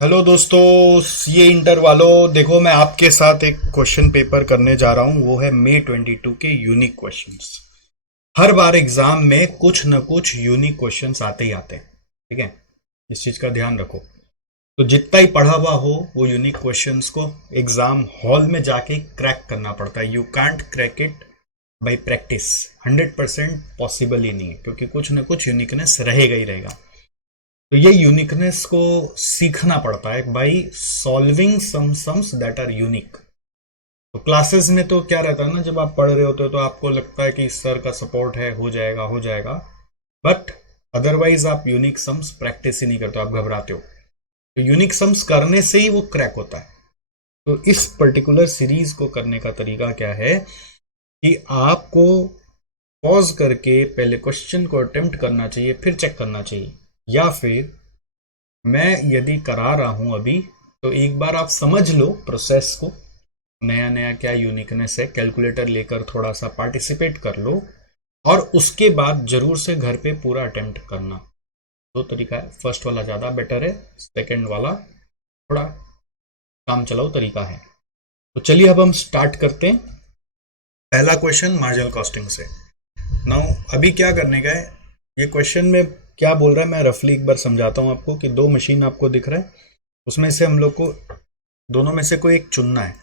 Hello दोस्तों, CA inter वालों, देखो मैं आपके साथ एक क्वेश्चन पेपर करने जा रहा हूं। वो है मई 22 के यूनिक क्वेश्चंस। हर बार एग्जाम में कुछ न कुछ यूनिक क्वेश्चंस आते ही आते हैं। ठीक है, इस चीज का ध्यान रखो। तो जितना ही पढ़ा हुआ हो वो यूनिक क्वेश्चंस को एग्जाम हॉल में जाके क्रैक करना पड़ता है। You can't crack it by practice. 100% possible ही नहीं है, क्योंकि कुछ न कुछ यूनिकनेस रहेगा ही रहेगा। तो ये यूनिकनेस को सीखना पड़ता है by solving some sums that are unique. तो क्लासेस में तो क्या रहता है ना, जब आप पढ़ रहे होते हो तो आपको लगता है कि सर का सपोर्ट है, हो जाएगा हो जाएगा। बट अदरवाइज आप यूनिक सम्स प्रैक्टिस ही नहीं करते, आप घबराते हो। तो यूनिक सम्स करने से ही वो क्रैक होता है। तो इस पर्टिकुलर सीरीज को करने का तरीका क्या है कि आपको पॉज करके पहले क्वेश्चन को अटेम्प्ट करना चाहिए, फिर चेक करना चाहिए। या फिर मैं यदि करा रहा हूं अभी, तो एक बार आप समझ लो प्रोसेस को। नया नया क्या यूनिकनेस है, कैलकुलेटर लेकर थोड़ा सा पार्टिसिपेट कर लो। और उसके बाद जरूर से घर पे पूरा अटेम्प्ट करना। दो तरीका है, फर्स्ट वाला ज़्यादा बेटर है, सेकेंड वाला थोड़ा काम चलाओ तरीका है। तो चलिए अब हम स्टार्ट करते हैं। पहला क्वेश्चन मार्जिनल कॉस्टिंग से। नाउ अभी क्या करने का है, ये क्वेश्चन में क्या बोल रहा है मैं रफली एक बार समझाता हूँ आपको। कि दो मशीन आपको दिख रहा है, उसमें से हम लोग को दोनों में से कोई एक चुनना है।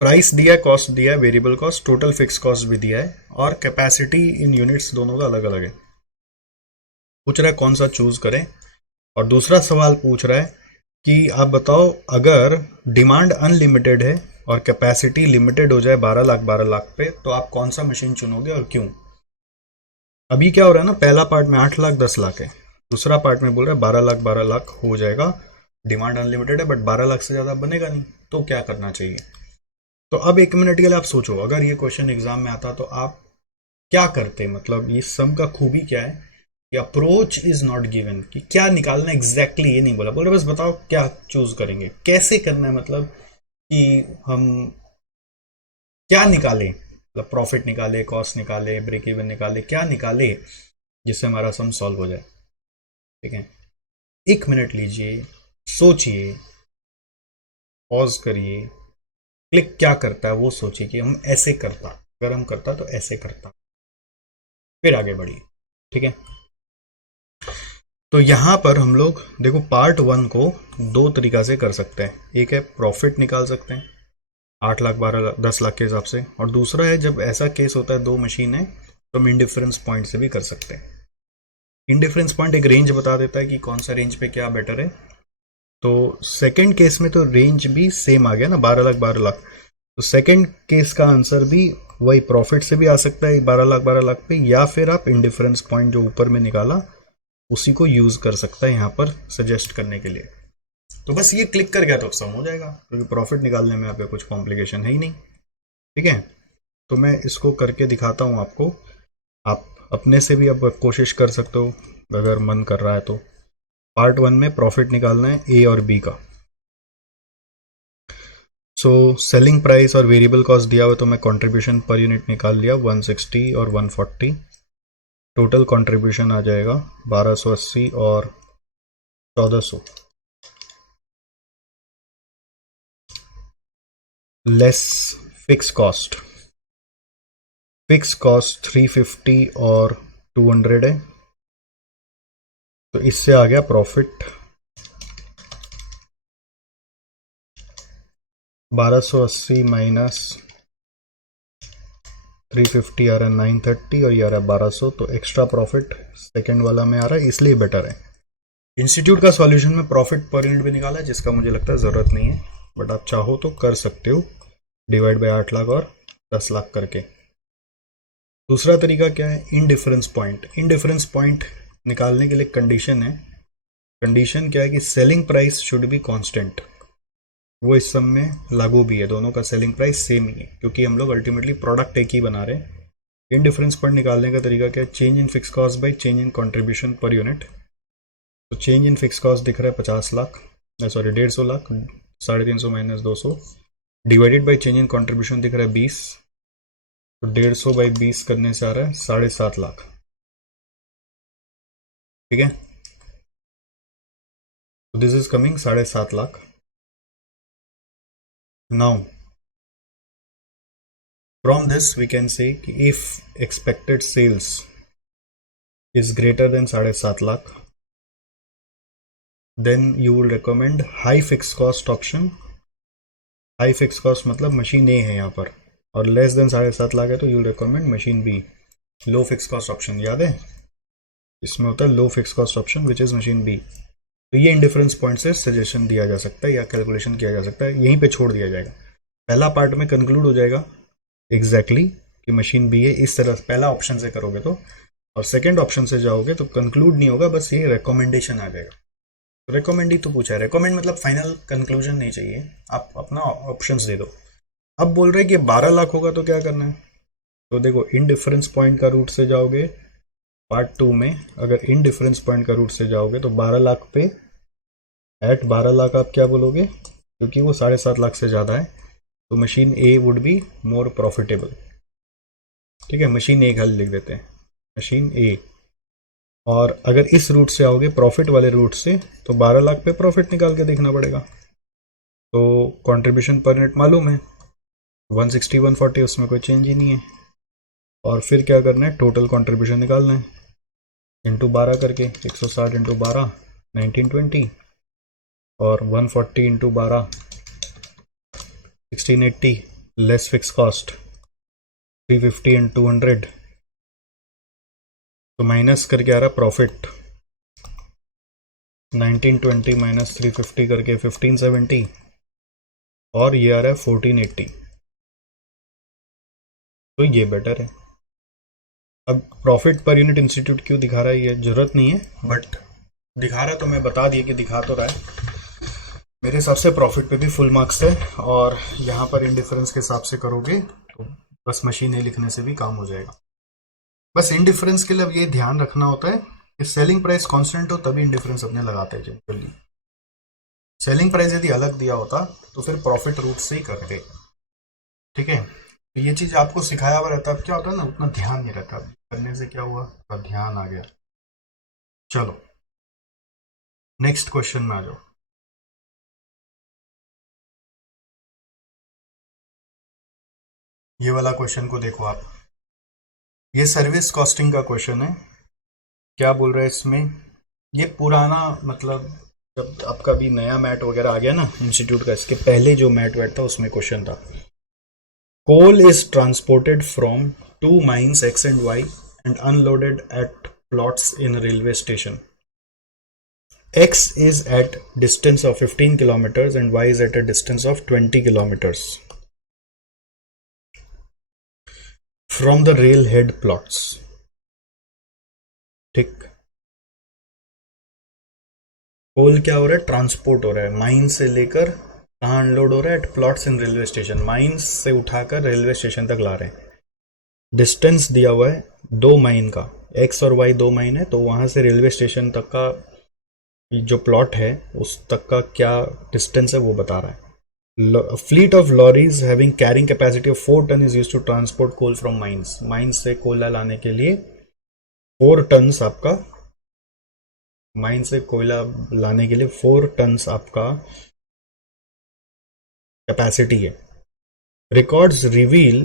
प्राइस दिया है, कॉस्ट दिया है, variable cost, total fix cost भी दिया है, और कैपेसिटी इन यूनिट्स दोनों का अलग अलग है। पूछ रहा है कौन सा चूज करें। और दूसरा सवाल पूछ रहा है कि आप बताओ, अगर डिमांड अनलिमिटेड है और कैपेसिटी लिमिटेड हो जाए 12 लाख पे, तो आप कौन सा मशीन चुनोगे और क्यों। अभी क्या हो रहा है ना, पहला पार्ट में 8 लाख 10 लाख है, दूसरा पार्ट में बोल रहा है 12 लाख हो जाएगा। डिमांड अनलिमिटेड है बट 12 लाख से ज्यादा बनेगा नहीं, तो क्या करना चाहिए। तो अब 1 मिनट के लिए आप सोचो, अगर ये क्वेश्चन एग्जाम में आता तो आप क्या करते। मतलब ये सम का खूबी क्या है कि अप्रोच इज नॉट गिवन, कि क्या निकालना एग्जैक्टली ये नहीं बोला, बोल रहे बस बताओ क्या चूज करेंगे, कैसे करना है। मतलब कि हम क्या निकालें, मतलब प्रॉफिट निकाले, कॉस्ट निकाले, ब्रेक इवन निकाले, क्या निकाले जिससे हमारा सम सॉल्व हो जाए। ठीक है, 1 मिनट लीजिए, सोचिए, पॉज करिए। क्लिक क्या करता है वो सोचिए कि हम ऐसे करता, अगर हम करता तो ऐसे करता, फिर आगे बढ़िए। ठीक है, तो यहां पर हम लोग देखो पार्ट वन को दो तरीका से कर सकते हैं। एक है प्रॉफिट निकाल सकते हैं 8 लाख 12 लाख 10 लाख के हिसाब से, और दूसरा है जब ऐसा केस होता है दो मशीन है, तो हम इंडिफरेंस पॉइंट से भी कर सकते हैं। इंडिफरेंस पॉइंट एक रेंज बता देता है कि कौन सा रेंज पे क्या बेटर है। तो सेकंड केस में तो रेंज भी सेम आ गया ना, 12 लाख 12 लाख। तो सेकंड केस का आंसर भी वही प्रॉफिट से भी आ सकता है 12 लाख 12 लाख पे, या फिर आप इंडिफरेंस पॉइंट जो ऊपर में निकाला उसी को यूज कर सकता है यहाँ पर सजेस्ट करने के लिए। तो बस ये क्लिक कर गया तो सम हो जाएगा, क्योंकि प्रॉफिट निकालने में आपके कुछ कॉम्प्लिकेशन है ही नहीं। ठीक है, तो मैं इसको करके दिखाता हूँ आपको। आप अपने से भी अब कोशिश कर सकते हो अगर मन कर रहा है तो। पार्ट वन में प्रॉफिट निकालना है ए और बी का। सो सेलिंग प्राइस और वेरिएबल कॉस्ट दिया हुआ, तो मैं कंट्रीब्यूशन पर यूनिट निकाल लिया 160 और 140। टोटल कंट्रीब्यूशन आ जाएगा 1280 और 1400, less fix cost. Fix cost 350 और 200 है, तो इससे आ गया प्रॉफिट 1280 माइनस 350 आ रहा है 930, और ये आ रहा है 1200। तो एक्स्ट्रा प्रॉफिट सेकेंड वाला में आ रहा है, इसलिए बेटर है। इंस्टीट्यूट का सॉल्यूशन में प्रॉफिट पर यूनिट भी निकाला है, जिसका मुझे लगता है ज़रूरत नहीं है, बट आप चाहो तो कर सकते हो, डिवाइड बाय 8 लाख और 10 लाख करके। दूसरा तरीका क्या है, इनडिफरेंस पॉइंट। इनडिफरेंस पॉइंट निकालने के लिए कंडीशन है। कंडीशन क्या है कि selling price should be constant. वो इस सब में लागू भी है, दोनों का सेलिंग प्राइस सेम ही है, क्योंकि हम लोग अल्टीमेटली प्रोडक्ट एक ही बना रहे हैं। इनडिफरेंस पॉइंट निकालने का तरीका क्या है, change in fix cost by change in contribution per unit. तो चेंज इन फिक्स कॉस्ट दिख रहा है 50 lakh, sorry 150 lakh, 350 minus 200, divided by change in contribution दिख रहा है 20। तो 150/20 करने से आ रहा है 7.5 लाख। ठीक है, तो this is coming 7.5 lakh. Now from this we can say if expected sales is greater than 7.5 lakh, then you will recommend high fixed cost option. High fixed cost मतलब मशीन ए है यहाँ पर, और लेस देन 7.5 लाख है तो you recommend machine B. Low fix cost option याद है, इसमें होता है low fix cost option which is machine B. तो ये इंडिफरेंस पॉइंट से सजेशन दिया जा सकता है या कैलकुलेशन किया जा सकता है, यहीं पे छोड़ दिया जाएगा. पहला पार्ट में कंक्लूड हो जाएगा एग्जैक्टली कि मशीन बी है, इस तरह पहला ऑप्शन से करोगे तो, और सेकेंड ऑप्शन से जाओगे तो कंक्लूड नहीं होगा, बस ये रिकमेंडेशन आ जाएगा. रिकमेंड ही तो पूछा है, रिकमेंड मतलब फाइनल कंक्लूजन नहीं चाहिए, आप अपना ऑप्शंस दे दो. अब बोल रहे कि 12 लाख होगा तो क्या करना है, तो देखो इन डिफरेंस पॉइंट का रूट से जाओगे पार्ट 2 में, अगर इन डिफरेंस पॉइंट का रूट से जाओगे तो 12 लाख पे एट 12 लाख आप क्या बोलोगे, क्योंकि वो 7.5 लाख से ज़्यादा है तो machine A would be more profitable. ठीक है, मशीन ए हल लिख देते हैं, मशीन ए. और अगर इस रूट से आओगे प्रॉफिट वाले रूट से तो 12 लाख पे प्रॉफिट निकाल के देखना पड़ेगा. तो कंट्रीब्यूशन पर यूनिट मालूम है 160 140, उसमें कोई चेंज ही नहीं है. और फिर क्या करना है, टोटल कंट्रीब्यूशन निकालना है इंटू 12 करके, 160 इंटू 12 1920, और 140 into 12 1680, less fix cost 350 and 200, तो माइनस करके आ रहा प्रॉफिट 1920 माइनस 350 करके 1570, और ये आ रहा है 1480. तो ये बेटर है. अब प्रॉफिट पर यूनिट इंस्टीट्यूट क्यों दिखा रहा है, ये जरूरत नहीं है, बट दिखा रहा है तो मैं बता दिया कि दिखा तो रहा है. मेरे हिसाब से प्रॉफिट पे भी फुल मार्क्स है, और यहाँ पर इंडिफरेंस के हिसाब से करोगे तो बस मशीन ए लिखने से भी काम हो जाएगा. बस इंडिफरेंस के लिए अब ये ध्यान रखना होता है कि सेलिंग प्राइस कांस्टेंट हो तभी इंडिफरेंस अपने लगाते हैं जनरली. सेलिंग प्राइस यदि अलग दिया होता तो फिर प्रॉफिट रूट से ही करते. ठीक है, तो ये चीज आपको सिखाया हुआ रहता, अब क्या होता है ना, उतना ध्यान नहीं रहता, करने से क्या हुआ तो ध्यान आ गया. चलो नेक्स्ट क्वेश्चन में आ जाओ. ये वाला क्वेश्चन को देखो आप, ये सर्विस कॉस्टिंग का क्वेश्चन है. क्या बोल रहा है इसमें, ये पुराना मतलब जब आपका भी नया मैट वगैरह आ गया ना इंस्टीट्यूट का, इसके पहले जो मैट वैट था उसमें क्वेश्चन था. Coal is transported from 2 mines X and Y and unloaded at plots in railway station. X is at distance of 15 kilometers and Y is at a distance of 20 kilometers from the railhead plots. ठीक, कोल क्या हो रहा है, transport हो रहा है, mine से लेकर कहाँ अनलोड हो रहा है, eight plots in railway station, mines से उठाकर रेलवे स्टेशन तक ला रहे हैं. डिस्टेंस दिया हुआ है 2 माइन का, X और Y 2 माइन है, तो वहां से रेलवे स्टेशन तक का जो प्लॉट है उस तक का क्या डिस्टेंस है वो बता रहा है. Fleet of lorries having carrying capacity of 4 ton is used to transport coal from mines. Mines से कोयला लाने के लिए 4 टन्स आपका, माइन से कोयला लाने के लिए 4 टन्स आपका कैपेसिटी है. Records reveal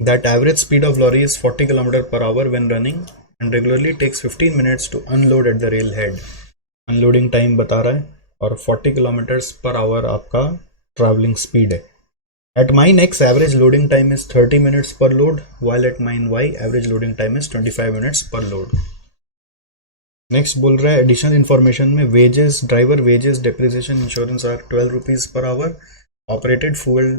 that average speed of lorry is 40 kilometer per hour when running and regularly takes 15 minutes to unload at the railhead. Unloading time बता रहा है, और 40 किलोमीटर्स पर आवर आपका ट्रैवलिंग स्पीड है. At mine X average loading time is 30 minutes per load, while at mine Y average loading time is 25 minutes per load. Next बोल रहा है additional information में wages, driver wages, depreciation, insurance are 12 rupees per hour. Operated fuel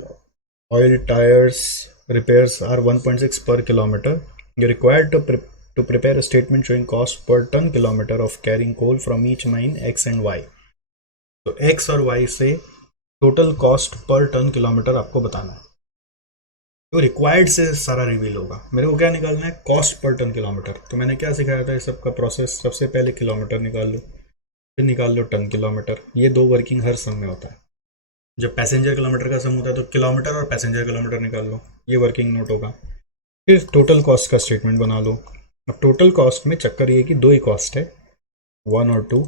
oil tyres repairs are 1.6 per kilometer. You're required to prepare a statement showing cost per ton kilometer of carrying coal from each mine X and Y. तो X और Y से total cost per ton kilometer आपको बताना है. तो required से सारा reveal होगा. मेरे को क्या निकालना है, कॉस्ट पर टन किलोमीटर. तो मैंने क्या सिखाया था इस सबका प्रोसेस, सबसे पहले किलोमीटर निकाल लो, फिर निकाल लो टन किलोमीटर. ये 2 वर्किंग हर सम में होता है. जब पैसेंजर किलोमीटर का सम होता है तो किलोमीटर और पैसेंजर किलोमीटर निकाल लो, ये वर्किंग नोट होगा. फिर टोटल कॉस्ट का स्टेटमेंट बना लो. अब टोटल कॉस्ट में चक्कर ये कि 2 ही कॉस्ट है, 1 और 2.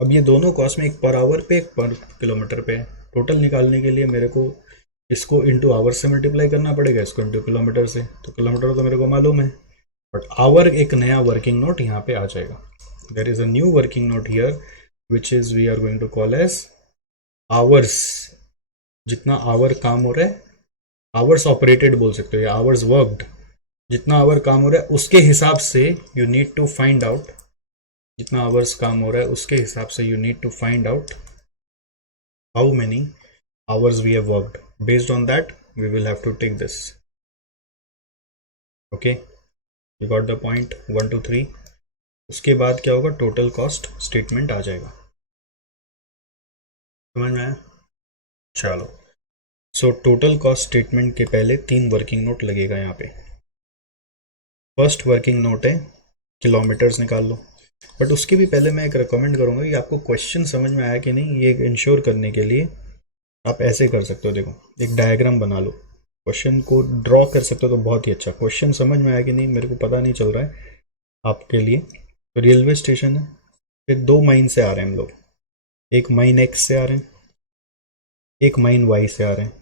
अब ये दोनों कॉस्ट में, एक पर आवर पे एक पर किलोमीटर पे है। टोटल निकालने के लिए मेरे को इसको इंटू आवर से मल्टीप्लाई करना पड़ेगा, इसको इंटू किलोमीटर से। तो किलोमीटर तो मेरे को मालूम है, बट आवर एक नया वर्किंग नोट यहाँ पे आ जाएगा। There is a new working note here which is we are going to call as hours. जितना आवर काम हो रहा है, आवर्स ऑपरेटेड बोल सकते हो या आवर्स वर्कड, जितना आवर काम हो रहा है उसके हिसाब से you need to find out, जितना आवर्स काम हो रहा है उसके हिसाब से you need to find out how many hours we have worked. Based on that we will have to take this. Okay, you got the point 1 2 3। उसके बाद क्या होगा, टोटल कॉस्ट स्टेटमेंट आ जाएगा। समझ में आया? चलो, सो टोटल कॉस्ट स्टेटमेंट के पहले 3 वर्किंग नोट लगेगा यहाँ पे। फर्स्ट वर्किंग नोट है किलोमीटर्स निकाल लो, बट उसके भी पहले मैं एक रिकमेंड करूंगा कि आपको क्वेश्चन समझ में आया कि नहीं, ये इंश्योर करने के लिए आप ऐसे कर सकते हो। देखो, एक डायग्राम बना लो, क्वेश्चन को ड्रॉ कर सकते हो तो बहुत ही अच्छा। क्वेश्चन समझ में आया कि नहीं मेरे को पता नहीं चल रहा है आपके लिए। तो रेलवे स्टेशन है, फिर 2 माइन से आ रहे हैं हम लोग, एक माइन एक्स से आ रहे हैं, एक माइन वाई से आ रहे हैं।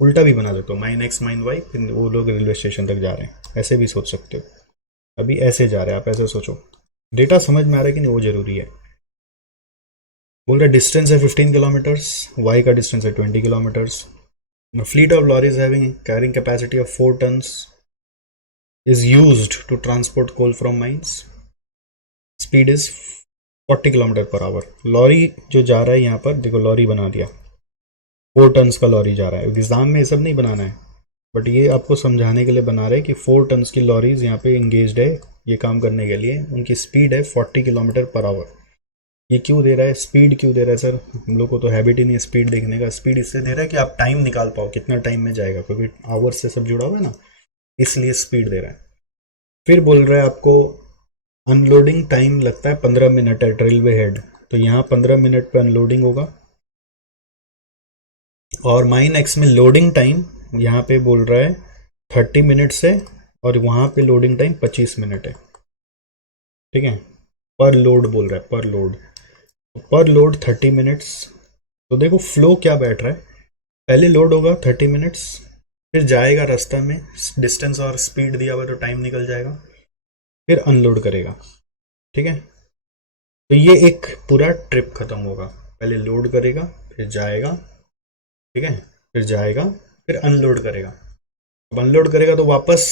उल्टा भी बना देते हो, माइन एक्स माइन वाई, फिर वो लोग रेलवे स्टेशन तक जा रहे हैं, ऐसे भी सोच सकते हो। अभी ऐसे जा रहे हैं, आप ऐसे सोचो। डेटा समझ में आ रहा है कि नहीं, वो जरूरी है। बोल रहे डिस्टेंस है 15 किलोमीटर्स, वाई का डिस्टेंस है 20 kilometers. Fleet of lorries having carrying capacity of 4 tons is used to transport coal from mines. Speed is 40 kilometer per hour. Lorry जो जा रहा है यहाँ पर, देखो लॉरी बना दिया, 4 टन्स का लॉरी जा रहा है। एग्जाम में ये सब नहीं बनाना है, बट ये आपको समझाने के लिए बना रहे हैं कि 4 टन्स की लॉरीज यहाँ पे इंगेज्ड है ये काम करने के लिए। उनकी स्पीड है 40 किलोमीटर पर आवर। ये क्यों दे रहा है, स्पीड क्यों दे रहा है सर? हम लोग को तो हैबिट ही नहीं है स्पीड देखने का। स्पीड इससे दे रहा है कि आप टाइम निकाल पाओ, कितना टाइम में जाएगा, क्योंकि आवर्स से सब जुड़ा हुआ है ना, इसलिए स्पीड दे रहा है। फिर बोल रहा है आपको अनलोडिंग टाइम लगता है 15 मिनट एट रेलवे हेड, तो यहाँ 15 मिनट पे अनलोडिंग होगा। और माइन एक्स में लोडिंग टाइम यहाँ पे बोल रहा है 30 मिनट्स है, और वहाँ पे लोडिंग टाइम 25 मिनट है। ठीक है, पर लोड बोल रहा है, पर लोड 30 मिनट्स। तो देखो फ्लो क्या बैठ रहा है, पहले लोड होगा 30 मिनट्स, फिर जाएगा रास्ता में, डिस्टेंस और स्पीड दिया हुआ तो टाइम निकल जाएगा, फिर अनलोड करेगा। ठीक है, तो ये एक पूरा ट्रिप खत्म होगा। पहले लोड करेगा, फिर जाएगा, ठीक है, फिर जाएगा, फिर अनलोड करेगा। अब अनलोड करेगा तो वापस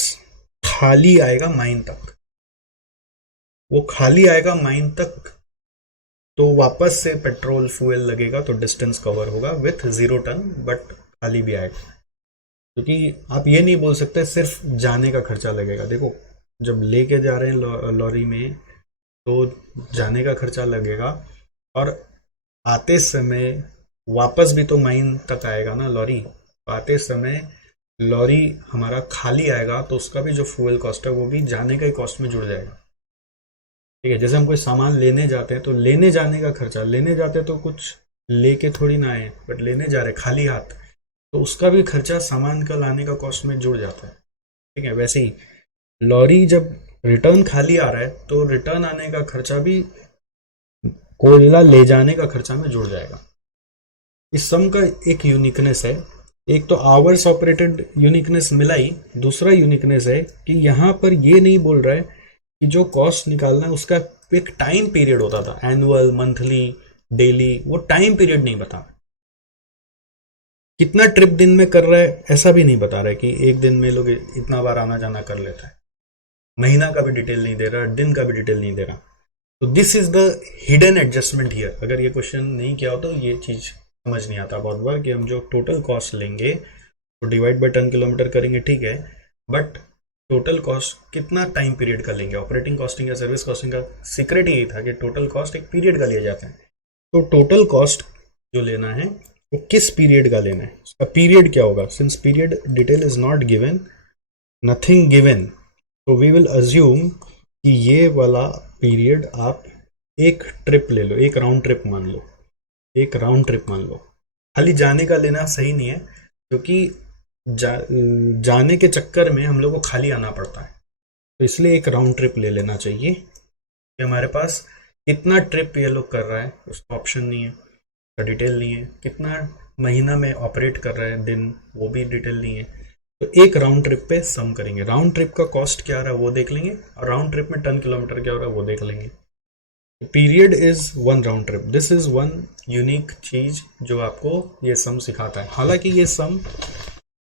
खाली आएगा माइन तक। वो खाली आएगा माइन तक तो वापस से पेट्रोल फ्यूल लगेगा, तो डिस्टेंस कवर होगा विथ 0 टन, बट खाली भी आएगा। क्योंकि आप ये नहीं बोल सकते सिर्फ जाने का खर्चा लगेगा। देखो, जब लेके जा रहे हैं लॉरी में तो जाने का खर्चा लगेगा, और आते समय वापस भी तो माइन तक आएगा ना लॉरी। आते समय लॉरी हमारा खाली आएगा तो उसका भी जो फ्यूल कॉस्ट है वो भी जाने का ही कॉस्ट में जुड़ जाएगा। ठीक है, जैसे हम कोई सामान लेने जाते हैं तो लेने जाने का खर्चा, लेने जाते हैं तो कुछ लेके थोड़ी ना आए, बट लेने जा रहे खाली हाथ, तो उसका भी खर्चा सामान का लाने का कॉस्ट में जुड़ जाता है। ठीक है, वैसे ही लॉरी जब रिटर्न खाली आ रहा है तो रिटर्न आने का खर्चा भी कोयला ले जाने का खर्चा में जुड़ जाएगा। इस सम का एक यूनिकनेस है, एक तो आवर्स ऑपरेटेड यूनिकनेस मिला ही, दूसरा यूनिकनेस है कि यहां पर ये नहीं बोल रहा है कि जो कॉस्ट निकालना है उसका एक टाइम पीरियड होता था, एनुअल, मंथली, डेली, वो टाइम पीरियड नहीं बता। कितना ट्रिप दिन में कर रहा है ऐसा भी नहीं बता रहा है कि एक दिन में लोग इतना बार आना जाना कर लेता है। महीना का भी डिटेल नहीं दे रहा, दिन का भी डिटेल नहीं दे रहा। तो this is the hidden adjustment here. अगर ये क्वेश्चन नहीं किया हो तो ये चीज समझ नहीं आता बहुत बार, कि हम जो टोटल कॉस्ट लेंगे तो डिवाइड बाय टन किलोमीटर करेंगे, ठीक है, बट टोटल कॉस्ट कितना टाइम पीरियड का लेंगे। ऑपरेटिंग कॉस्टिंग या सर्विस कॉस्टिंग का सीक्रेट यही था कि टोटल कॉस्ट एक पीरियड का लिया जाता है। तो टोटल कॉस्ट जो लेना है वो किस पीरियड का लेना है, उसका पीरियड क्या होगा। Since period detail is not given, nothing given, तो वी विल अज्यूम कि ये वाला पीरियड आप एक ट्रिप ले लो, एक राउंड ट्रिप मान लो, एक राउंड ट्रिप मान लो। खाली जाने का लेना सही नहीं है, क्योंकि जाने के चक्कर में हम लोग को खाली आना पड़ता है, तो इसलिए एक राउंड ट्रिप ले लेना चाहिए। कि हमारे पास कितना ट्रिप ये लोग कर रहा है, उसका ऑप्शन नहीं है, उसका डिटेल नहीं है। कितना महीना में ऑपरेट कर रहा है दिन, वो भी डिटेल नहीं है। तो एक राउंड ट्रिप पे सम करेंगे, राउंड ट्रिप का कॉस्ट क्या आ रहा है वो देख लेंगे, और राउंड ट्रिप में टन किलोमीटर क्या हो रहा है वो देख लेंगे। Period is one round trip, this is one unique चीज जो आपको ये सम सिखाता है। हालांकि ये सम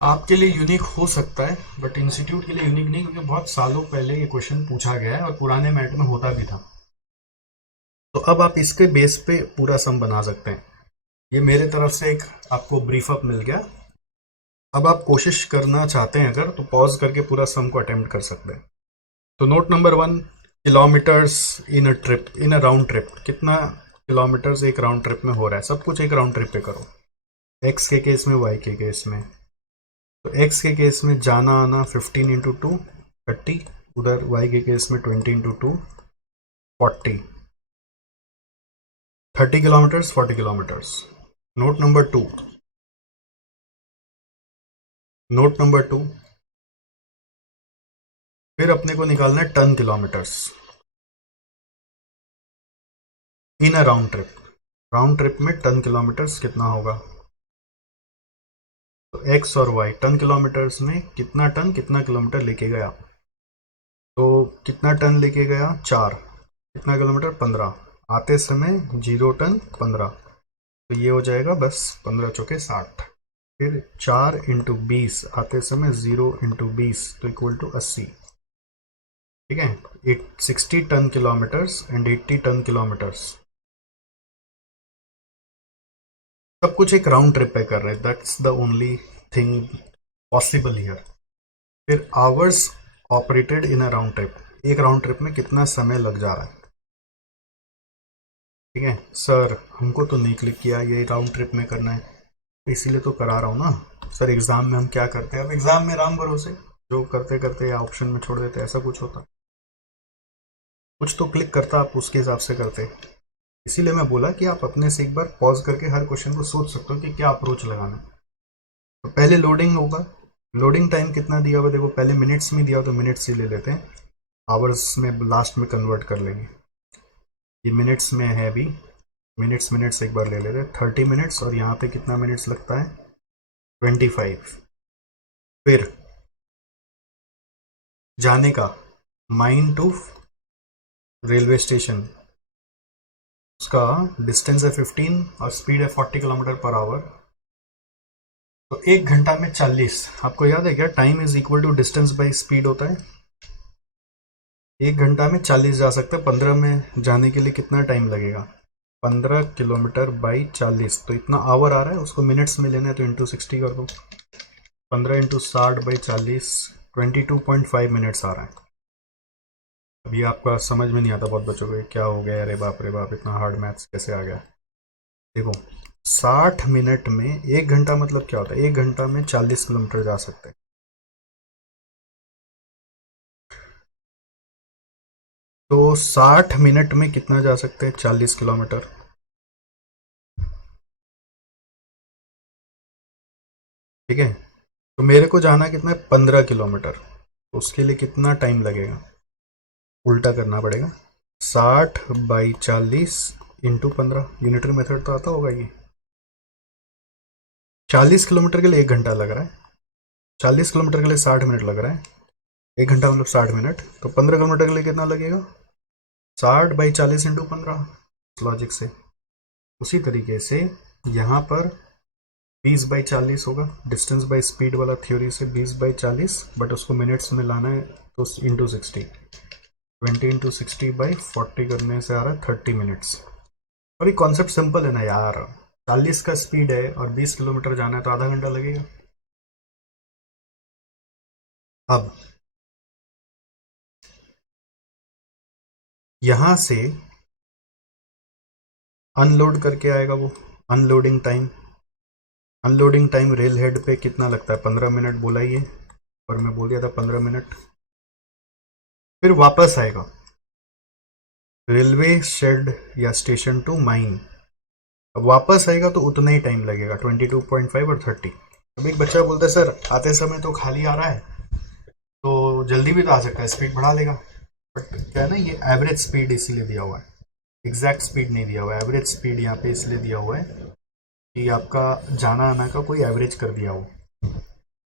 आपके लिए यूनिक हो सकता है बट इंस्टीट्यूट के लिए यूनिक नहीं, क्योंकि बहुत सालों पहले ये क्वेश्चन पूछा गया है और पुराने मैट में होता भी था। तो अब आप इसके बेस पे पूरा सम बना सकते हैं। ये मेरे तरफ से एक आपको ब्रीफ अप मिल गया। अब आप कोशिश करना चाहते हैं अगर, तो पॉज करके पूरा सम को अटेम्प्ट कर सकते हैं। तो note number 1, kilometres in a trip, in a round trip, कितना किलोमीटर्स एक राउंड ट्रिप में हो रहा है, सब कुछ एक राउंड ट्रिप पे करो। एक्स के केस में, वाई के केस में। तो एक्स के केस में जाना आना 15 इंटू 2 30, उधर वाई के केस में 20 into 2 40, 30 kilometers 40 kilometers. Note number 2, note number 2, फिर अपने को निकालना है ton kilometers in a round trip. Round trip में टन किलोमीटर्स कितना होगा, तो एक्स और वाई, टन किलोमीटर्स में कितना टन कितना किलोमीटर लेके गया। तो कितना टन लेके गया 4, कितना किलोमीटर 15, आते समय 0 टन 15, तो ये हो जाएगा बस 15 चौके 60। फिर 4 इंटू 20, आते समय 0 इंटू 20 तो इक्वल टू 80। ठीक है, 60 ton kilometers and 80 ton kilometers, सब कुछ एक राउंड ट्रिप पे कर रहे हैं। That's the only thing possible here. फिर hours operated in a round trip, एक राउंड ट्रिप में कितना समय लग जा रहा है। ठीक है सर, हमको तो नहीं क्लिक किया, ये राउंड ट्रिप में करना है, इसीलिए तो करा रहा हूँ ना सर। एग्जाम में हम क्या करते हैं, अब एग्जाम में राम भरोसे जो करते करते या ऑप्शन में छोड़ देते, ऐसा कुछ होता, कुछ तो क्लिक करता, आप उसके हिसाब से करते। इसीलिए मैं बोला कि आप अपने से एक बार पॉज करके हर क्वेश्चन को सोच सकते हो कि क्या अप्रोच लगाना है। तो पहले लोडिंग होगा, लोडिंग टाइम कितना दिया हुआ देखो, पहले मिनट्स में दिया हो तो मिनट्स ही ले लेते हैं, आवर्स में लास्ट में कन्वर्ट कर लेंगे। ये मिनट्स में है अभी, मिनट्स एक बार ले लेते हैं, 30 मिनट्स, और यहाँ पे कितना मिनट्स लगता है 25। फिर जाने का माइन टू रेलवे स्टेशन, उसका डिस्टेंस है 15 और स्पीड है 40 किलोमीटर पर आवर। तो 1 घंटा में 40, आपको याद है क्या, time is equal to distance by speed होता है। 1 घंटा में 40 जा सकते हैं, 15 में जाने के लिए कितना टाइम लगेगा, 15 किलोमीटर बाई 40, तो इतना आवर आ रहा है, उसको मिनट्स में लेना है तो इंटू 60 कर दो, 15 इंटू 60 बाई 40, 22.5 मिनट्स आ रहा है। अभी आपका समझ में नहीं आता बहुत बच्चों को, क्या हो गया, अरे बाप रे बाप, इतना हार्ड मैथ्स कैसे आ गया। देखो 60 मिनट में 1 घंटा मतलब क्या होता है, 1 घंटा में 40 किलोमीटर जा सकते हैं। तो 60 मिनट में कितना जा सकते हैं, 40 किलोमीटर। ठीक है, तो मेरे को जाना कितना है 15 किलोमीटर, तो उसके लिए कितना टाइम लगेगा, उल्टा करना पड़ेगा, 60 बाई 40 इंटू 15, यूनिटरी मेथड तो आता होगा ये। 40 किलोमीटर के लिए 1 घंटा लग रहा है, 40 किलोमीटर के लिए 60 मिनट लग रहा है, 1 घंटा मतलब 60 मिनट, तो 15 किलोमीटर के लिए कितना लगेगा, 60 बाई 40 इंटू 15, लॉजिक से। उसी तरीके से यहाँ पर 20 बाई 40 होगा, डिस्टेंस बाई स्पीड वाला थ्योरी से 20 बाई 40, बट उसको मिनट्स में लाना है तो इंटू 60, 20 इंटू 60 बाई 40 करने से आ रहा है 30 मिनट्स। और ये कॉन्सेप्ट सिंपल है ना यार, 40 का स्पीड है और 20 किलोमीटर जाना है तो आधा घंटा लगेगा। अब यहां से अनलोड करके आएगा वो, unloading time, unloading time rail head पे कितना लगता है, 15 मिनट बोला ही है, और मैं बोल दिया था 15 मिनट। फिर वापस आएगा रेलवे शेड या स्टेशन टू माइन, अब वापस आएगा तो उतना ही टाइम लगेगा, 22.5 और 30। अब एक बच्चा बोलता है सर आते समय तो खाली आ रहा है, तो जल्दी भी तो आ सकता है, स्पीड बढ़ा लेगा। बट क्या है ना, ये एवरेज स्पीड इसीलिए दिया हुआ है, एग्जैक्ट स्पीड नहीं दिया हुआ है। एवरेज स्पीड यहाँ पे इसलिए दिया हुआ है कि आपका जाना आना का कोई एवरेज कर दिया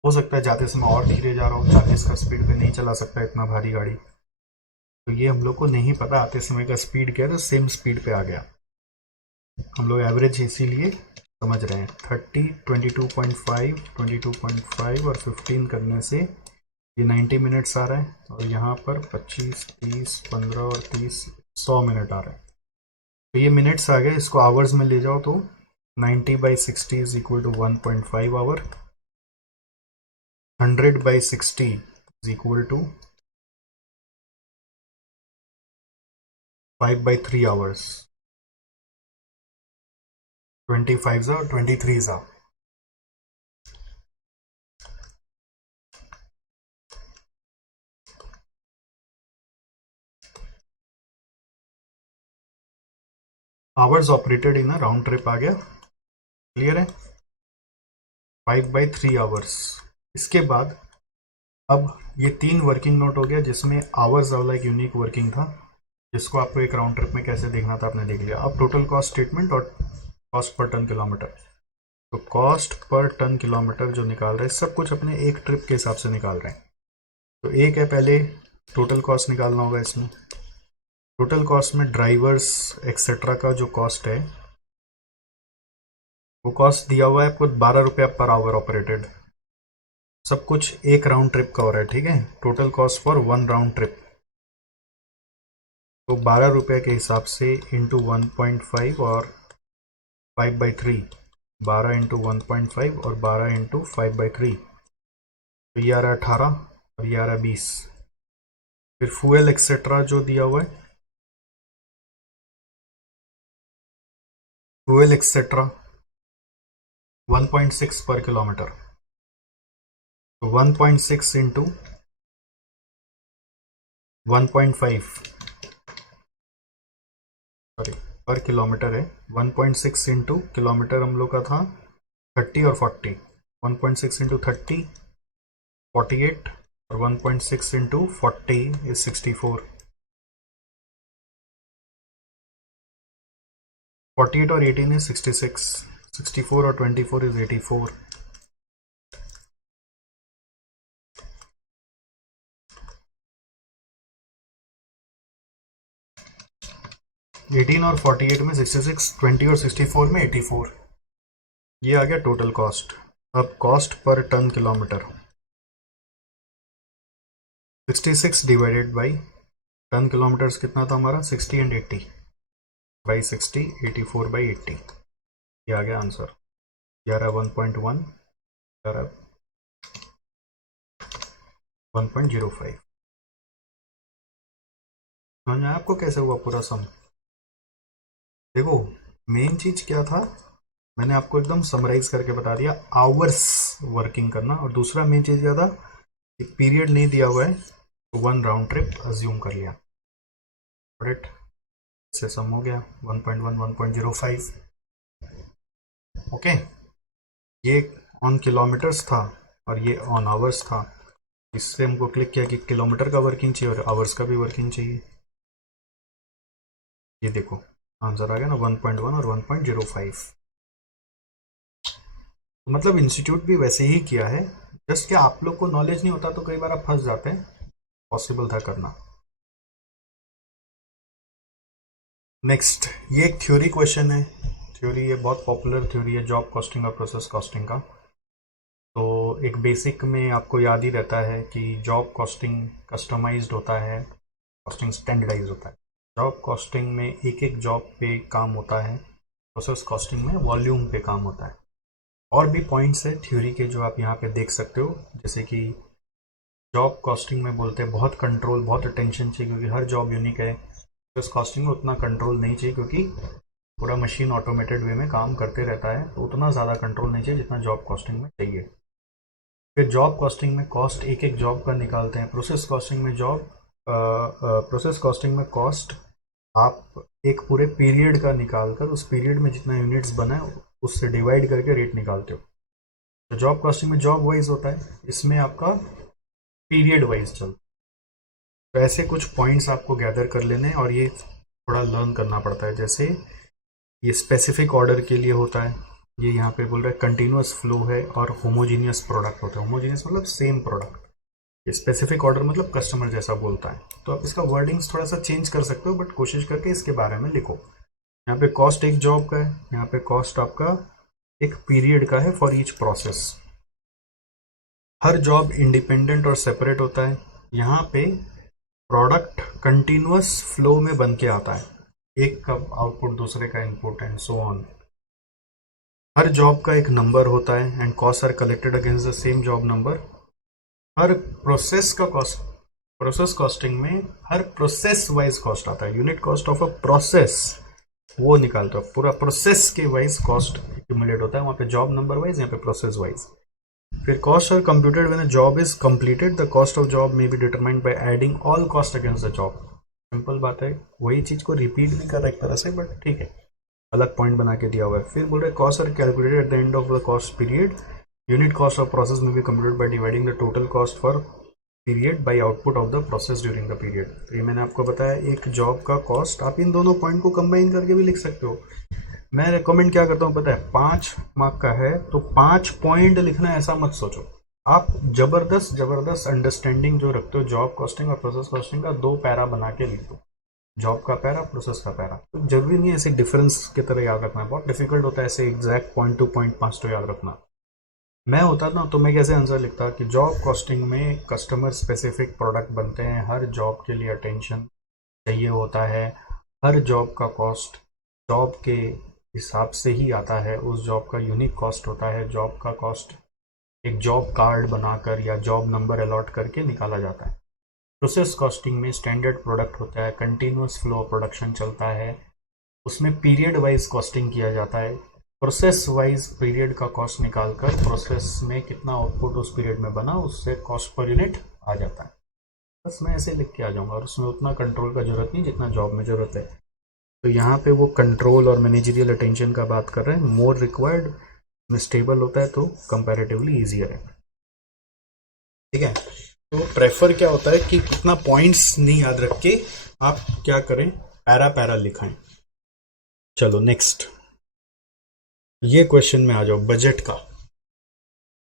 हो सकता है जाते समय और धीरे जा रहा हूँ, 40 का स्पीड पे नहीं चला सकता इतना भारी गाड़ी, तो ये हम लोग को नहीं पता आते समय का स्पीड क्या है, तो सेम स्पीड पे आ गया। हम लोग एवरेज इसीलिए समझ रहे हैं। 30, 22.5, 22.5 और 15 करने से ये 90 मिनट्स आ रहा है, और यहाँ पर 25, 30, 15 और 30, 100 मिनट आ रहा है। तो ये मिनट्स आ गए, इसको आवर्स में ले जाओ तो 90/60 is equal to 1.5 hour, 100/60 is equal to 5/3 hours, 25 और 23 जा। Hours operated in a round trip आ गया, क्लियर है। 5/3 आवर्स। इसके बाद अब ये 3 वर्किंग नोट हो गया, जिसमें आवर्स वाला एक यूनिक वर्किंग था, जिसको आपको एक राउंड ट्रिप में कैसे देखना था आपने देख लिया। अब टोटल कॉस्ट स्टेटमेंट और कॉस्ट पर टन किलोमीटर। तो कॉस्ट पर टन किलोमीटर जो निकाल रहे हैं, सब कुछ अपने एक ट्रिप के हिसाब से निकाल रहे हैं। तो एक है, पहले टोटल कॉस्ट निकालना होगा इसमें। टोटल कॉस्ट में ड्राइवर्स एक्सेट्रा का जो कॉस्ट है, वो कॉस्ट दिया हुआ है आपको 12 रुपया पर आवर ऑपरेटेड। सब कुछ एक राउंड ट्रिप का हो रहा है, ठीक है। Total cost for 1 round trip, तो 12 रुपये के हिसाब से इंटू 1.5 और 5/3, 12 इंटू 1.5 और 12 इंटू 5/3, तो ये आ रहा है 18 और ये आ रहा है 20। फिर फ्यूल एक्सेट्रा जो दिया हुआ है, फ्यूल एक्सेट्रा 1.6 पर किलोमीटर, तो 1.6 इंटू 1.5, सॉरी पर किलोमीटर है, 1.6 इंटू किलोमीटर हम लोग का था 30 और 40, 1.6 इंटू 30 48, और 1.6 इंटू 40 इज 64। 48 और 18 इज 66, 64 और 24 इज 84। 18 और 48 में 66, 20 और 64 में 84। ये आ गया टोटल कॉस्ट। अब cost per ton kilometer, 66 divided by ton kilometers कितना था हमारा, 60 एंड 80 बाई 60, 84/80। ये आ गया आंसर। ये आ रहा है 1.1, आ रहा है 1.05। समझ में आया आपको कैसे हुआ पूरा सम? देखो, मेन चीज क्या था, मैंने आपको एकदम समराइज करके बता दिया, आवर्स वर्किंग करना। और दूसरा मेन चीज क्या था, एक पीरियड नहीं दिया हुआ है, तो 1 राउंड ट्रिप अज्यूम कर लिया। राइट, इससे सम हो गया 1.1, 1.05। ओके, ये ऑन किलोमीटर्स था और ये ऑन आवर्स था। इससे हमको क्लिक किया कि किलोमीटर का वर्किंग चाहिए और आवर्स का भी वर्किंग चाहिए। ये देखो आंसर आ गया ना, 1.1 और 1.05। तो मतलब इंस्टीट्यूट भी वैसे ही किया है, जस्ट क्या आप लोग को नॉलेज नहीं होता तो कई बार आप फंस जाते हैं, पॉसिबल था करना। नेक्स्ट, ये एक थ्योरी क्वेश्चन है। थ्योरी, ये बहुत पॉपुलर थ्योरी है जॉब कॉस्टिंग और प्रोसेस कॉस्टिंग का। तो एक बेसिक में आपको याद ही रहता है कि जॉब कॉस्टिंग कस्टमाइज्ड होता है, कॉस्टिंग स्टैंडर्डाइज होता है। जॉब कॉस्टिंग में एक एक जॉब पे काम होता है, प्रोसेस कॉस्टिंग में वॉल्यूम पे काम होता है। और भी पॉइंट्स है थ्योरी के जो आप यहाँ पे देख सकते हो, जैसे कि जॉब कॉस्टिंग में बोलते हैं बहुत कंट्रोल, बहुत अटेंशन चाहिए क्योंकि हर जॉब यूनिक है। प्रोसेस कॉस्टिंग में उतना कंट्रोल नहीं चाहिए क्योंकि पूरा मशीन ऑटोमेटेड वे में काम करते रहता है, तो उतना ज़्यादा कंट्रोल नहीं चाहिए जितना जॉब कॉस्टिंग में चाहिए। फिर जॉब कॉस्टिंग में कॉस्ट एक एक जॉब का निकालते हैं। प्रोसेस कॉस्टिंग में प्रोसेस कॉस्टिंग में कॉस्ट आप एक पूरे पीरियड का निकाल कर उस पीरियड में जितना यूनिट्स बना है उससे डिवाइड करके रेट निकालते हो। तो जॉब कॉस्टिंग में जॉब वाइज होता है, इसमें आपका पीरियड वाइज चलता है। तो ऐसे कुछ पॉइंट्स आपको गैदर कर लेने हैं और ये थोड़ा लर्न करना पड़ता है। जैसे ये स्पेसिफिक ऑर्डर के लिए होता है, ये यहाँ पे बोल रहा है कंटिन्यूअस फ्लो है और होमोजीनियस प्रोडक्ट होता है। होमोजीनियस मतलब सेम प्रोडक्ट, ये स्पेसिफिक ऑर्डर मतलब कस्टमर जैसा बोलता है। तो आप इसका वर्डिंग्स थोड़ा सा चेंज कर सकते हो, बट कोशिश करके इसके बारे में लिखो। यहाँ पे कॉस्ट एक जॉब का है, यहाँ पे कॉस्ट आपका एक पीरियड का है for each process. Her job independent और सेपरेट होता है। यहाँ पे प्रोडक्ट कंटिन्यूअस फ्लो में बन के आता है, एक का आउटपुट दूसरे का इनपुट एंड सो ऑन। हर जॉब का एक नंबर होता है and cost are collected against the same job number. हर प्रोसेस का कॉस्ट, प्रोसेस कॉस्टिंग में हर प्रोसेस वाइज कॉस्ट आता है। Unit cost of a process वो निकालते हो, पूरा प्रोसेस के वाइज कॉस्ट एक्यूमुलेट होता है, वहाँ पे जॉब नंबर वाइज, यहाँ पे प्रोसेस वाइज। फिर cost are computed when a job is completed. The cost of job may be determined by adding all cost against the job. Simple बात है, वही चीज को रिपीट भी कर रहा है एक तरह से, बट ठीक है, अलग पॉइंट बना के दिया हुआ है। फिर बोल रहे cost are calculated at the end of the cost period. Unit cost of process में be computed by dividing the total cost for period by output of the process during the period. तो ये मैंने आपको बताया एक job का cost. आप इन दोनों पॉइंट को कंबाइन करके भी लिख सकते हो। मैं रेकमेंड क्या करता हूँ पता है, 5 मार्क का है तो 5 पॉइंट लिखना है ऐसा मत सोचो। आप जबरदस्त अंडरस्टैंडिंग जो रखते हो जॉब कॉस्टिंग और प्रोसेस कॉस्टिंग का, 2 पैरा बना के लिख दो, जॉब का पैरा, प्रोसेस का पैरा। तो जरूरी नहीं है ऐसे डिफरेंस की तरह याद रखना, बहुत डिफिकल्ट होता है ऐसे एग्जैक्ट पॉइंट टू पॉइंट 5 तो याद रखना। मैं होता ना तो मैं कैसे आंसर लिखता कि जॉब कॉस्टिंग में कस्टमर स्पेसिफिक प्रोडक्ट बनते हैं, हर जॉब के लिए अटेंशन चाहिए होता है, हर जॉब का कॉस्ट जॉब के हिसाब से ही आता है, उस जॉब का यूनिक कॉस्ट होता है। जॉब का कॉस्ट एक जॉब कार्ड बनाकर या जॉब नंबर अलॉट करके निकाला जाता है। प्रोसेस कॉस्टिंग में स्टैंडर्ड प्रोडक्ट होता है, कंटिन्यूअस फ्लो प्रोडक्शन चलता है, उसमें पीरियड वाइज कॉस्टिंग किया जाता है। प्रोसेस वाइज पीरियड का कॉस्ट निकालकर प्रोसेस में कितना आउटपुट उस पीरियड में बना उससे कॉस्ट पर यूनिट आ जाता है। बस मैं ऐसे लिख के आ जाऊंगा और उसमें उतना कंट्रोल का जरूरत नहीं जितना जॉब में जरूरत है। तो यहाँ पे वो कंट्रोल और मैनेजरियल अटेंशन का बात कर रहे हैं, मोर रिक्वायर्ड में स्टेबल होता है तो कंपैरेटिवली ईजियर है। ठीक है, तो प्रेफर क्या होता है कि कितना पॉइंट्स नहीं याद रख के आप क्या करें, पैरा पैरा लिखाएं। चलो नेक्स्ट, ये क्वेश्चन में आ जाओ, बजट का।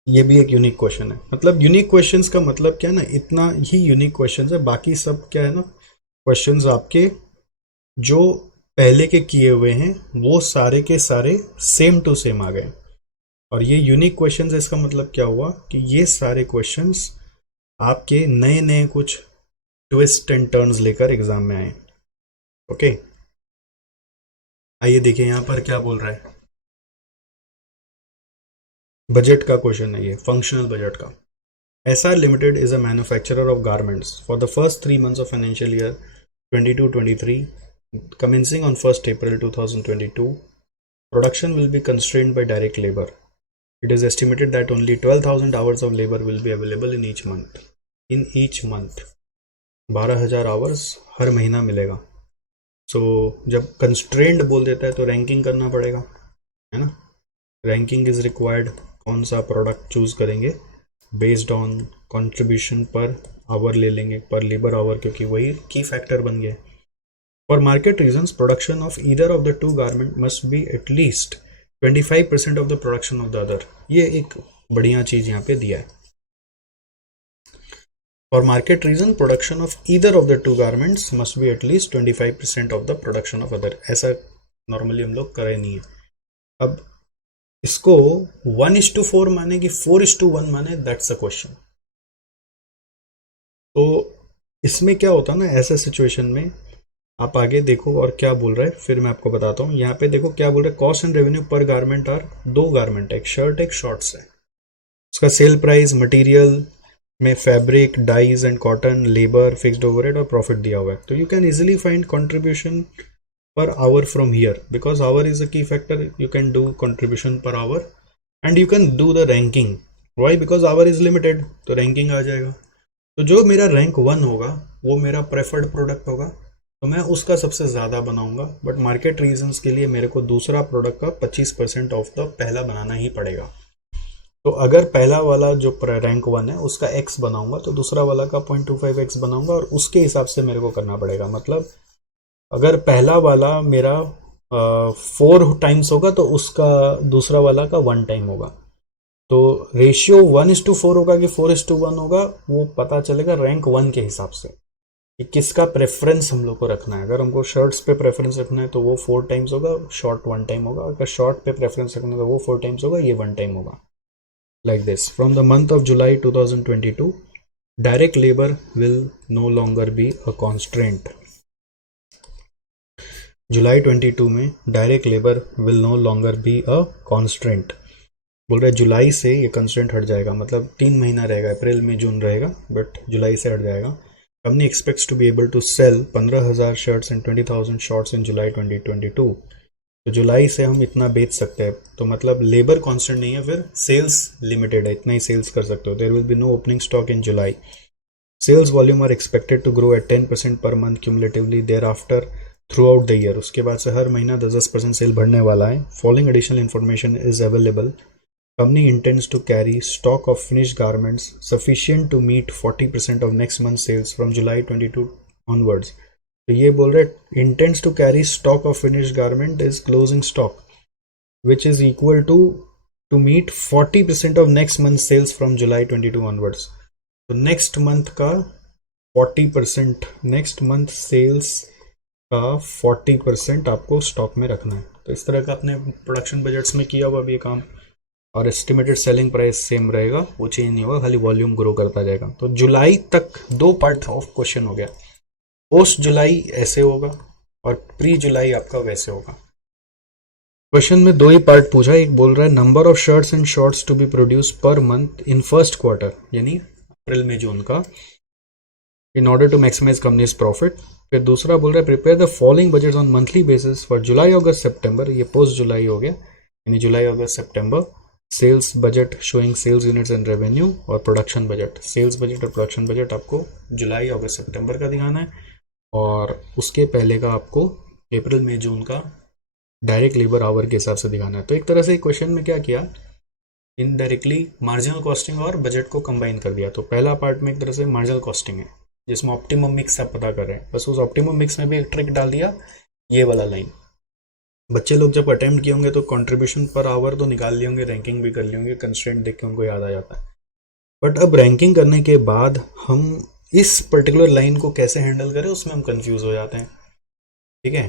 ये भी एक यूनिक क्वेश्चन है। मतलब यूनिक क्वेश्चंस का मतलब क्या है ना, इतना ही यूनिक क्वेश्चंस है, बाकी सब क्या है ना क्वेश्चंस आपके जो पहले के किए हुए हैं वो सारे के सारे सेम टू सेम आ गए। और ये यूनिक क्वेश्चंस है, इसका मतलब क्या हुआ कि ये सारे क्वेश्चंस आपके नए नए कुछ ट्विस्ट एंड टर्न्स लेकर एग्जाम में आए। ओके, आइए देखिए यहाँ पर क्या बोल रहा है। बजट का क्वेश्चन है ये, फंक्शनल बजट का। SR limited is a manufacturer of garments for the first 3 months of financial year 22-23 commencing on 1st April 2022. Production will be constrained by direct labor. It is estimated that only 12,000 hours of labor will be available in each month. 12,000 hours हर महीना मिलेगा। सो जब constrained बोल देता है तो ranking करना पड़ेगा, है ना। रैंकिंग इज रिक्वायर्ड, कौन सा प्रोडक्ट चूज करेंगे based on contribution per hour ले लेंगे, पर लेबर आवर, क्योंकि वही की फैक्टर बन गए। For market reasons production of either of the 2 garment must be at least 25% of the production of the other. ये एक बढ़िया चीज यहाँ पे दिया है। For market reason production of either of the 2 garments must be at least 25% of the production of other. ऐसा normally हम लोग करे नहीं है। अब इसको 1:4 माने कि 4:1 माने, दैट्स अ क्वेश्चन। तो इसमें क्या होता है ना, ऐसे सिचुएशन में आप आगे देखो और क्या बोल रहा है, फिर मैं आपको बताता हूँ। यहाँ पे देखो क्या बोल रहा है, cost and revenue per garment are 2 garment है, एक शर्ट एक शॉर्ट्स है। उसका सेल प्राइस, मटेरियल में fabric, dyes and cotton, labour, fixed overhead और प्रॉफिट दिया हुआ है। तो you can easily find contribution per hour from here because hour is a key factor. You can do contribution per hour and you can do the ranking. Why? Because hour is limited, तो ranking आ जाएगा। तो जो मेरा rank 1 होगा वो मेरा preferred product होगा, तो मैं उसका सबसे ज़्यादा बनाऊंगा। बट मार्केट रीजंस के लिए मेरे को दूसरा प्रोडक्ट का 25% ऑफ द पहला बनाना ही पड़ेगा। तो अगर पहला वाला जो रैंक 1 है उसका x बनाऊंगा तो दूसरा वाला का 0.25x बनाऊंगा और उसके हिसाब से मेरे को करना पड़ेगा। मतलब अगर पहला वाला मेरा 4 टाइम्स होगा तो उसका दूसरा वाला का 1 टाइम होगा। तो रेशियो 1:4 होगा कि 4:1 होगा, वो पता चलेगा रैंक 1 के हिसाब से कि किसका प्रेफरेंस हम लोग को रखना है। अगर हमको शर्ट्स पे प्रेफरेंस रखना है तो वो 4 टाइम्स होगा, शॉर्ट 1 टाइम होगा। अगर शॉर्ट पे प्रेफरेंस रखना है तो वो 4 टाइम्स होगा, ये 1 टाइम होगा। Like this, from the month of July 2022 direct labour will no longer be a constraint. जुलाई 22 में direct labour will no longer be a constraint. बोल रहा है जुलाई से ये कंस्ट्रेंट हट जाएगा, मतलब 3 महीना रहेगा, अप्रैल में जून रहेगा, बट जुलाई से हट जाएगा। Company expects to be able to sell 15,000 shirts and 20,000 shorts in July 2022। तो जुलाई से हम इतना बेच सकते हैं, तो मतलब लेबर कांस्टेंट नहीं है, फिर सेल्स लिमिटेड है, इतना ही सेल्स कर सकते हो। There will be no opening stock in July. Sales volume are expected to grow at 10% per month cumulatively thereafter throughout the year. उसके बाद से हर महीना 10% सेल बढ़ने वाला है। Following additional information is available. Company intends to carry stock of finished garments sufficient to meet 40% of next month's sales from July 22 onwards. तो ये बोल रहे intends to carry stock of finished garment is closing stock which is equal to meet 40% of next month's sales from July 22 onwards. तो next month का 40%, next month sales का 40% आपको stock में रखना है। तो इस तरह का अपने प्रोडक्शन बजट्स में किया हुआ भी ये काम। और एस्टिमेटेड सेलिंग प्राइस सेम रहेगा, वो चेंज नहीं होगा, खाली वॉल्यूम ग्रो करता जाएगा। तो जुलाई तक 2 पार्ट ऑफ क्वेश्चन हो गया। पोस्ट जुलाई ऐसे होगा और प्री जुलाई आपका वैसे होगा। क्वेश्चन में 2 ही पार्ट पूछा। एक बोल रहा है number of shirts and shorts to be produce per month in first quarter, यानी अप्रैल में जून का, in order to maximise company's profit. फिर दूसरा बोल रहा है prepare the following budget on monthly basis for July August September, ये पोस्ट जुलाई हो गया, यानी जुलाई अगस्त सितंबर। Sales budget showing sales units and revenue, और प्रोडक्शन बजट, सेल्स बजट और प्रोडक्शन बजट आपको जुलाई अगस्त सितंबर का दिखाना है, और उसके पहले का आपको अप्रैल मई जून का डायरेक्ट लेबर आवर के हिसाब से दिखाना है। तो एक तरह से क्वेश्चन में क्या किया, इनडायरेक्टली मार्जिनल कॉस्टिंग और बजट को कंबाइन कर दिया। तो पहला पार्ट में एक तरह से मार्जिनल कॉस्टिंग है जिसमें ऑप्टिमम मिक्स आप पता कर रहे हैं, बस उस ऑप्टिमम मिक्स में भी एक ट्रिक डाल दिया, ये वाला लाइन। बच्चे लोग जब अटेम्प्ट किए होंगे तो कंट्रीब्यूशन पर आवर तो निकाल लिए होंगे, रैंकिंग भी कर लिए होंगे, कंस्ट्रेंट देख के उनको याद आ जाता है। बट अब रैंकिंग करने के बाद हम इस पर्टिकुलर लाइन को कैसे हैंडल करें उसमें हम कंफ्यूज हो जाते हैं। ठीक है,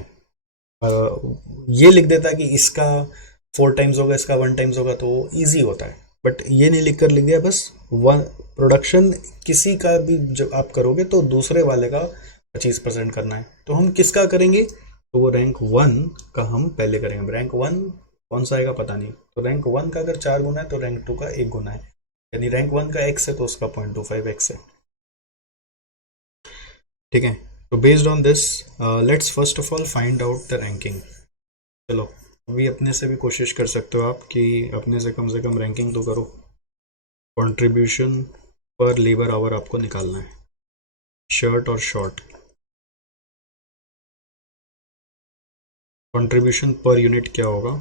ये लिख देता है कि इसका 4 टाइम्स होगा, इसका 1 टाइम्स होगा, तो ईजी होता है। बट ये नहीं लिख कर लिख दिया, बस वन प्रोडक्शन किसी का भी जब आप करोगे तो दूसरे वाले का 25% करना है। तो हम किसका करेंगे, तो वो रैंक 1 का हम पहले करेंगे। रैंक 1 कौन सा आएगा पता नहीं, तो रैंक 1 का अगर 4 गुना है तो रैंक 2 का 1 गुना है, यानी रैंक 1 का x है तो उसका 0.25x है। ठीक है, तो based on this let's first of all find out the ranking. चलो अभी अपने से भी कोशिश कर सकते हो आप कि अपने से कम रैंकिंग तो करो। कंट्रीब्यूशन पर लेबर आवर आपको निकालना है, शर्ट और शॉर्ट। कंट्रीब्यूशन पर यूनिट क्या होगा,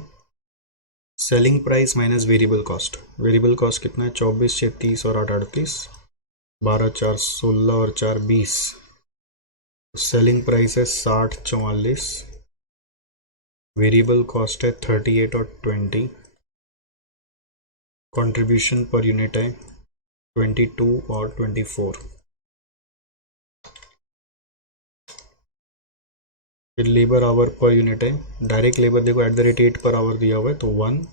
selling price minus variable cost. Variable cost कितना है, 24 6 30 और 8 38, 12 4 16 और 4 20। सेलिंग प्राइस है 60 44, वेरिएबल कॉस्ट है 38 और 20, कंट्रीब्यूशन पर यूनिट है 22 और 24। फिर लेबर आवर पर यूनिट है, डायरेक्ट लेबर देखो @8 पर आवर दिया हुआ है तो 1,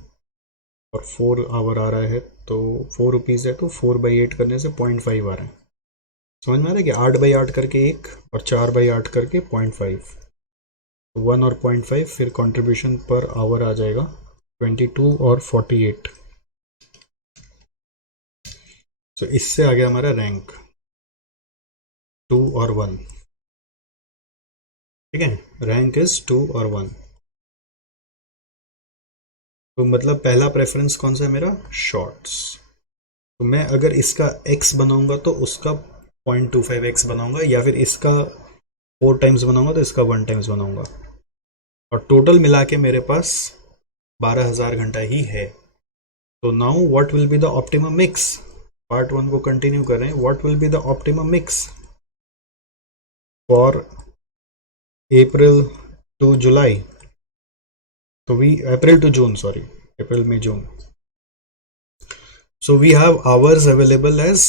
और 4 आवर आ रहा है तो 4 रुपीज़ है, तो 4/8 करने से 0.5 आ रहा है। समझ में आ रहा है कि 8/8 करके 1 और 4/8 करके 0.5, 1 और 0.5। फिर कंट्रीब्यूशन पर आवर आ जाएगा 22 और 48। तो इससे आ गया हमारा रैंक 2 और 1। ठीक है, रैंक इज 2 और 1। तो मतलब पहला प्रेफरेंस कौन सा है मेरा, शॉर्ट्स। तो मैं अगर इसका x बनाऊंगा तो उसका 0.25x बनाऊंगा, या फिर इसका 4 टाइम्स बनाऊंगा तो इसका 1 टाइम्स बनाऊंगा, और टोटल मिला के मेरे पास 12,000 घंटा ही है। तो now what will be the optimum mix, part 1 को कंटिन्यू कर रहे हैं। What will be the optimum mix for April to July, तो we April to June, sorry April में June. So we have hours available as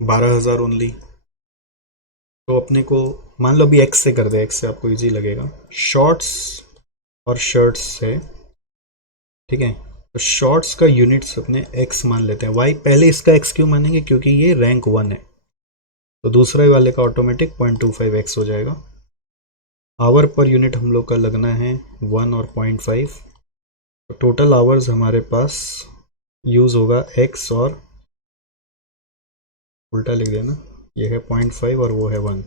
12,000 only. तो अपने को मान लो अभी एक्स से कर दे, एक्स से आपको इजी लगेगा। शॉर्ट्स और शर्ट्स है, ठीक है। तो शॉर्ट्स का यूनिट्स अपने एक्स मान लेते हैं। वाई पहले इसका एक्स क्यों मानेंगे, क्योंकि ये रैंक 1 है, तो दूसरे वाले का ऑटोमेटिक 0.25 एक्स हो जाएगा। आवर पर यूनिट हम लोग का लगना है 1 और 0.5, तो टोटल आवर्स हमारे पास यूज होगा एक्स और उल्टा लिख देना, ये है 0.5 और वो है 1,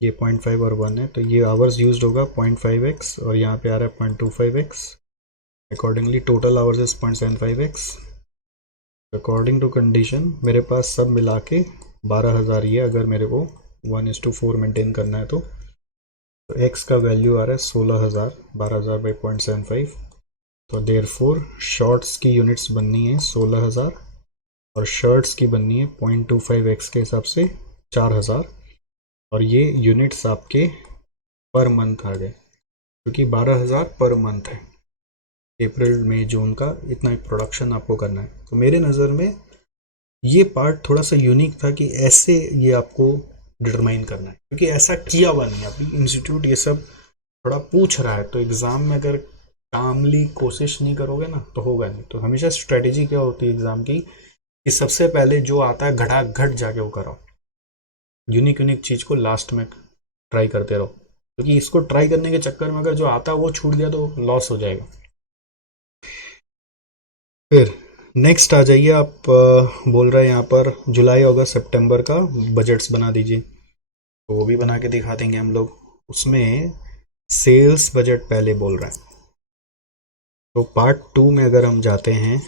ये 0.5 और 1 है, तो ये आवर्स यूज होगा 0.5x और यहाँ पे आ रहा है 0.25x। Accordingly total hours is 0.75x। According to condition मेरे पास सब मिला के 12,000 ही है, अगर मेरे को 1:4 मेंटेन करना है तो x का वैल्यू आ रहा है 16,000, 12,000 बाई 0.75। तो देयरफॉर शॉर्ट्स की यूनिट्स बननी है 16,000 और शर्ट्स की बननी है 0.25x के हिसाब से 4,000, और ये यूनिट्स आपके पर मंथ आ गए, क्योंकि 12,000 पर मंथ है। अप्रैल मई जून का इतना एक प्रोडक्शन आपको करना है। तो मेरे नज़र में ये पार्ट थोड़ा सा यूनिक था कि ऐसे ये आपको डिटरमाइन करना है, क्योंकि ऐसा किया हुआ नहीं है। अभी इंस्टीट्यूट ये सब थोड़ा पूछ रहा है, तो एग्ज़ाम में अगर कामली कोशिश नहीं करोगे ना तो होगा नहीं। तो हमेशा स्ट्रेटेजी क्या होती है एग्ज़ाम की, कि सबसे पहले जो आता है घटाघट जाके वो कराओ, यूनिक यूनिक चीज़ को लास्ट में ट्राई करते रहो, क्योंकि इसको ट्राई करने के चक्कर में अगर जो आता है वो छूट गया तो लॉस हो जाएगा। फिर नेक्स्ट आ जाइए आप, बोल रहे हैं यहाँ पर जुलाई अगस्त सितंबर का बजट्स बना दीजिए, तो वो भी बना के दिखा देंगे हम लोग। उसमें सेल्स बजट पहले बोल रहे हैं, तो पार्ट 2 में अगर हम जाते हैं,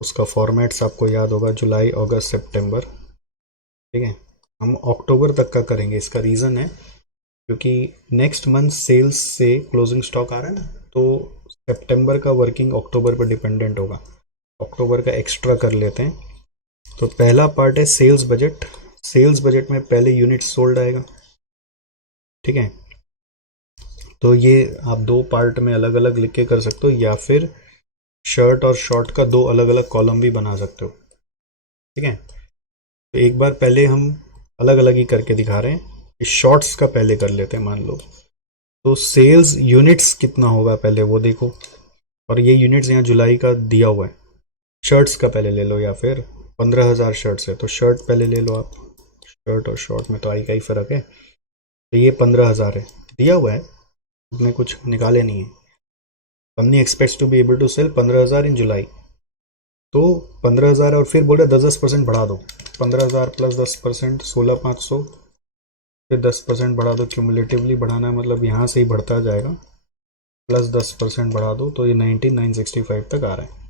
उसका फॉर्मेट्स आपको याद होगा, जुलाई अगस्त सितंबर, ठीक है। हम अक्टूबर तक का करेंगे, इसका रीज़न है क्योंकि नेक्स्ट मंथ सेल्स से क्लोजिंग स्टॉक आ रहा है ना, तो सितंबर का वर्किंग अक्टूबर पर डिपेंडेंट होगा। अक्टूबर का एक्स्ट्रा कर लेते हैं। तो पहला पार्ट है सेल्स बजट। सेल्स बजट में पहले यूनिट सोल्ड आएगा, ठीक है। तो ये आप दो पार्ट में अलग अलग लिख के कर सकते हो, या फिर शर्ट और शॉर्ट का दो अलग अलग कॉलम भी बना सकते हो, ठीक है। तो एक बार पहले हम अलग अलग ही करके दिखा रहे हैं। शॉर्ट्स का पहले कर लेते हैं मान लो, तो सेल्स यूनिट्स कितना होगा पहले वो देखो, और ये यूनिट्स यहाँ जुलाई का दिया हुआ है। शर्ट्स का पहले ले लो, या फिर 15,000 शर्ट्स है तो शर्ट पहले ले लो आप। शर्ट और शॉर्ट में तो आई का ही फ़र्क है। तो ये 15,000 है, दिया हुआ है, उसमें कुछ निकाले नहीं है। Company expects to be able to sell 15,000 in July, तो 15,000 और फिर बोले 10% बढ़ा दो, 15,000 प्लस 10% 16,500, फिर 10% बढ़ा दो, क्यूमुलेटिवली बढ़ाना है मतलब यहाँ से ही बढ़ता जाएगा, प्लस 10% बढ़ा दो, तो ये 19,965 तक आ रहा है।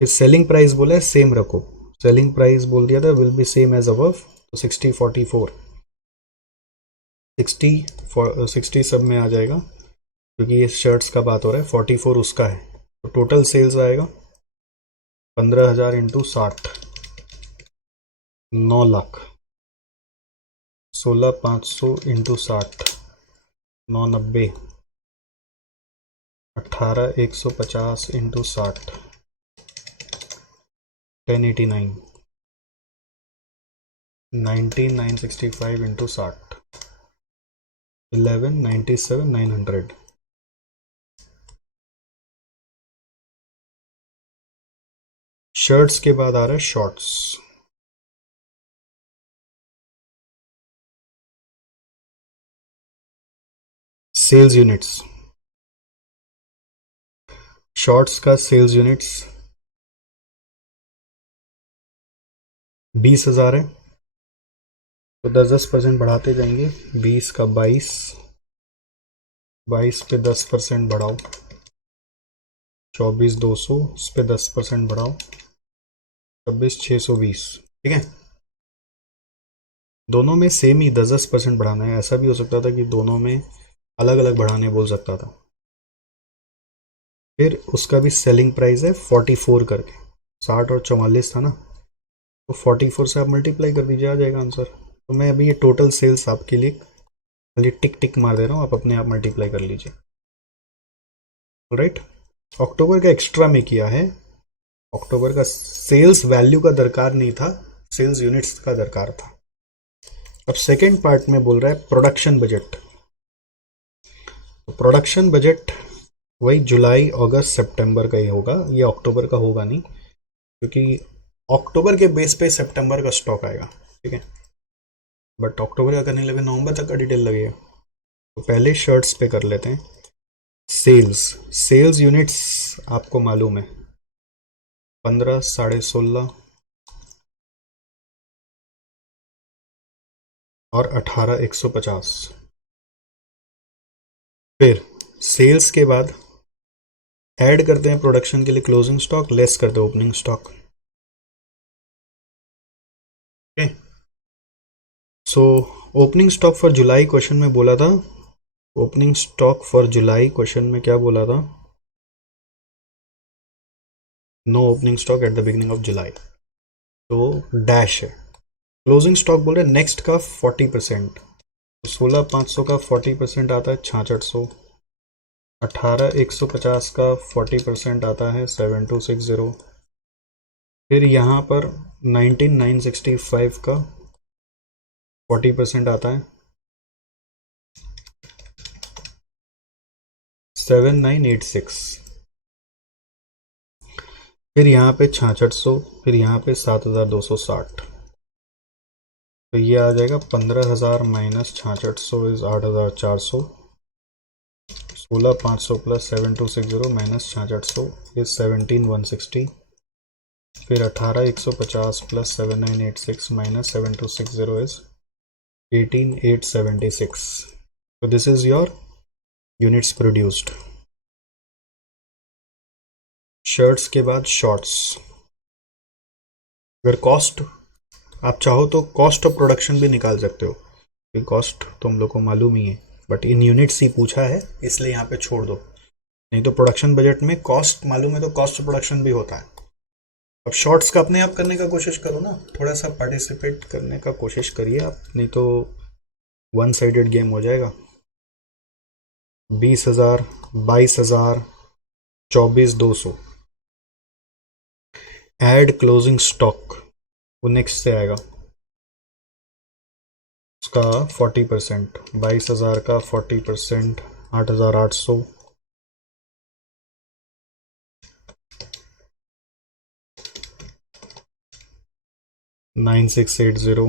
फिर सेलिंग प्राइस बोला है सेम रखो, सेलिंग प्राइस बोल दिया था will be same as above, तो 60-44, 60 सब में आ जाएगा, क्योंकि ये शर्ट्स का बात हो रहा है, 44 उसका है। तो टोटल सेल्स आएगा 15,000 into 60, 9 lakh, 16,500 into 60, 990, 18,150 into 60, 1089, 19,965 into 60, 11,97,900। Shirts के बाद आ रहा है शॉर्ट्स। सेल्स यूनिट्स, शॉर्ट्स का सेल्स यूनिट्स 20,000 है, तो 10% बढ़ाते जाएंगे, 20 का 22, 22 पे 10% बढ़ाओ, 24,200, उस पे 10% बढ़ाओ, 26,620, ठीक है। दोनों में सेम ही 10% बढ़ाना है। ऐसा भी हो सकता था कि दोनों में अलग अलग बढ़ाने बोल सकता था, फिर उसका भी सेलिंग प्राइस है 44 करके, 60 और 44 था ना, तो 44 से आप मल्टीप्लाई कर दीजिए, आ जाएगा आंसर। तो मैं अभी ये टोटल सेल्स आपके लिए खाली टिक टिक मार दे रहा हूँ, आप अपने आप मल्टीप्लाई कर लीजिए। राइट, अक्टूबर का एक्स्ट्रा में किया है, अक्टूबर का सेल्स वैल्यू का दरकार नहीं था, सेल्स यूनिट्स का दरकार था। अब सेकेंड पार्ट में बोल रहा है प्रोडक्शन बजट। तो प्रोडक्शन बजट वही जुलाई अगस्त सितंबर का ही होगा, ये अक्टूबर का होगा नहीं, क्योंकि अक्टूबर के बेस पे सितंबर का स्टॉक आएगा, ठीक है। बट अक्टूबर का करने लगे नवंबर तक का डिटेल लगेगा। तो पहले शर्ट्स पे कर लेते हैं। सेल्स, सेल्स यूनिट्स आपको मालूम है 15, 16.5 और 18, 150। फिर सेल्स के बाद ऐड करते हैं प्रोडक्शन के लिए क्लोजिंग स्टॉक, लेस करते हैं opening stock. Okay, so opening stock for July question में बोला था, opening stock for July question में क्या बोला था, no opening stock at the beginning of July, तो डैश है। क्लोजिंग स्टॉक बोल रहे नेक्स्ट का 40%, तो 16,500 का 40% आता है 6600, 18,150 का 40% आता है 7260, फिर यहाँ पर 19,965 का 40% आता है 7,986, फिर यहाँ पे 6600, फिर यहाँ पे 7,260, तो ये आ जाएगा 15,000 minus 6600 is 8,400, 16,500 plus 7,260 minus 6600 is 17,160, फिर 18,150 प्लस 7,986 माइनस 7,260 इज 18,876। तो this is your units produced. Shirts के बाद शॉर्ट्स। अगर कॉस्ट आप चाहो तो कॉस्ट ऑफ प्रोडक्शन भी निकाल सकते हो, ये कॉस्ट तो हम लोग को मालूम ही है, बट इन यूनिट्स ही पूछा है इसलिए यहाँ पे छोड़ दो, नहीं तो प्रोडक्शन बजट में कॉस्ट मालूम है तो कॉस्ट ऑफ प्रोडक्शन भी होता है। अब शॉर्ट्स का अपने आप करने का कोशिश करो ना, थोड़ा सा पार्टिसिपेट करने का कोशिश करिए आप, नहीं तो वन साइडेड गेम हो जाएगा। 20,000, 22,000, 24,200, एड क्लोजिंग स्टॉक, वो नेक्स्ट से आएगा, उसका 40%, 22,000 का 40%, 8,800, 9,680,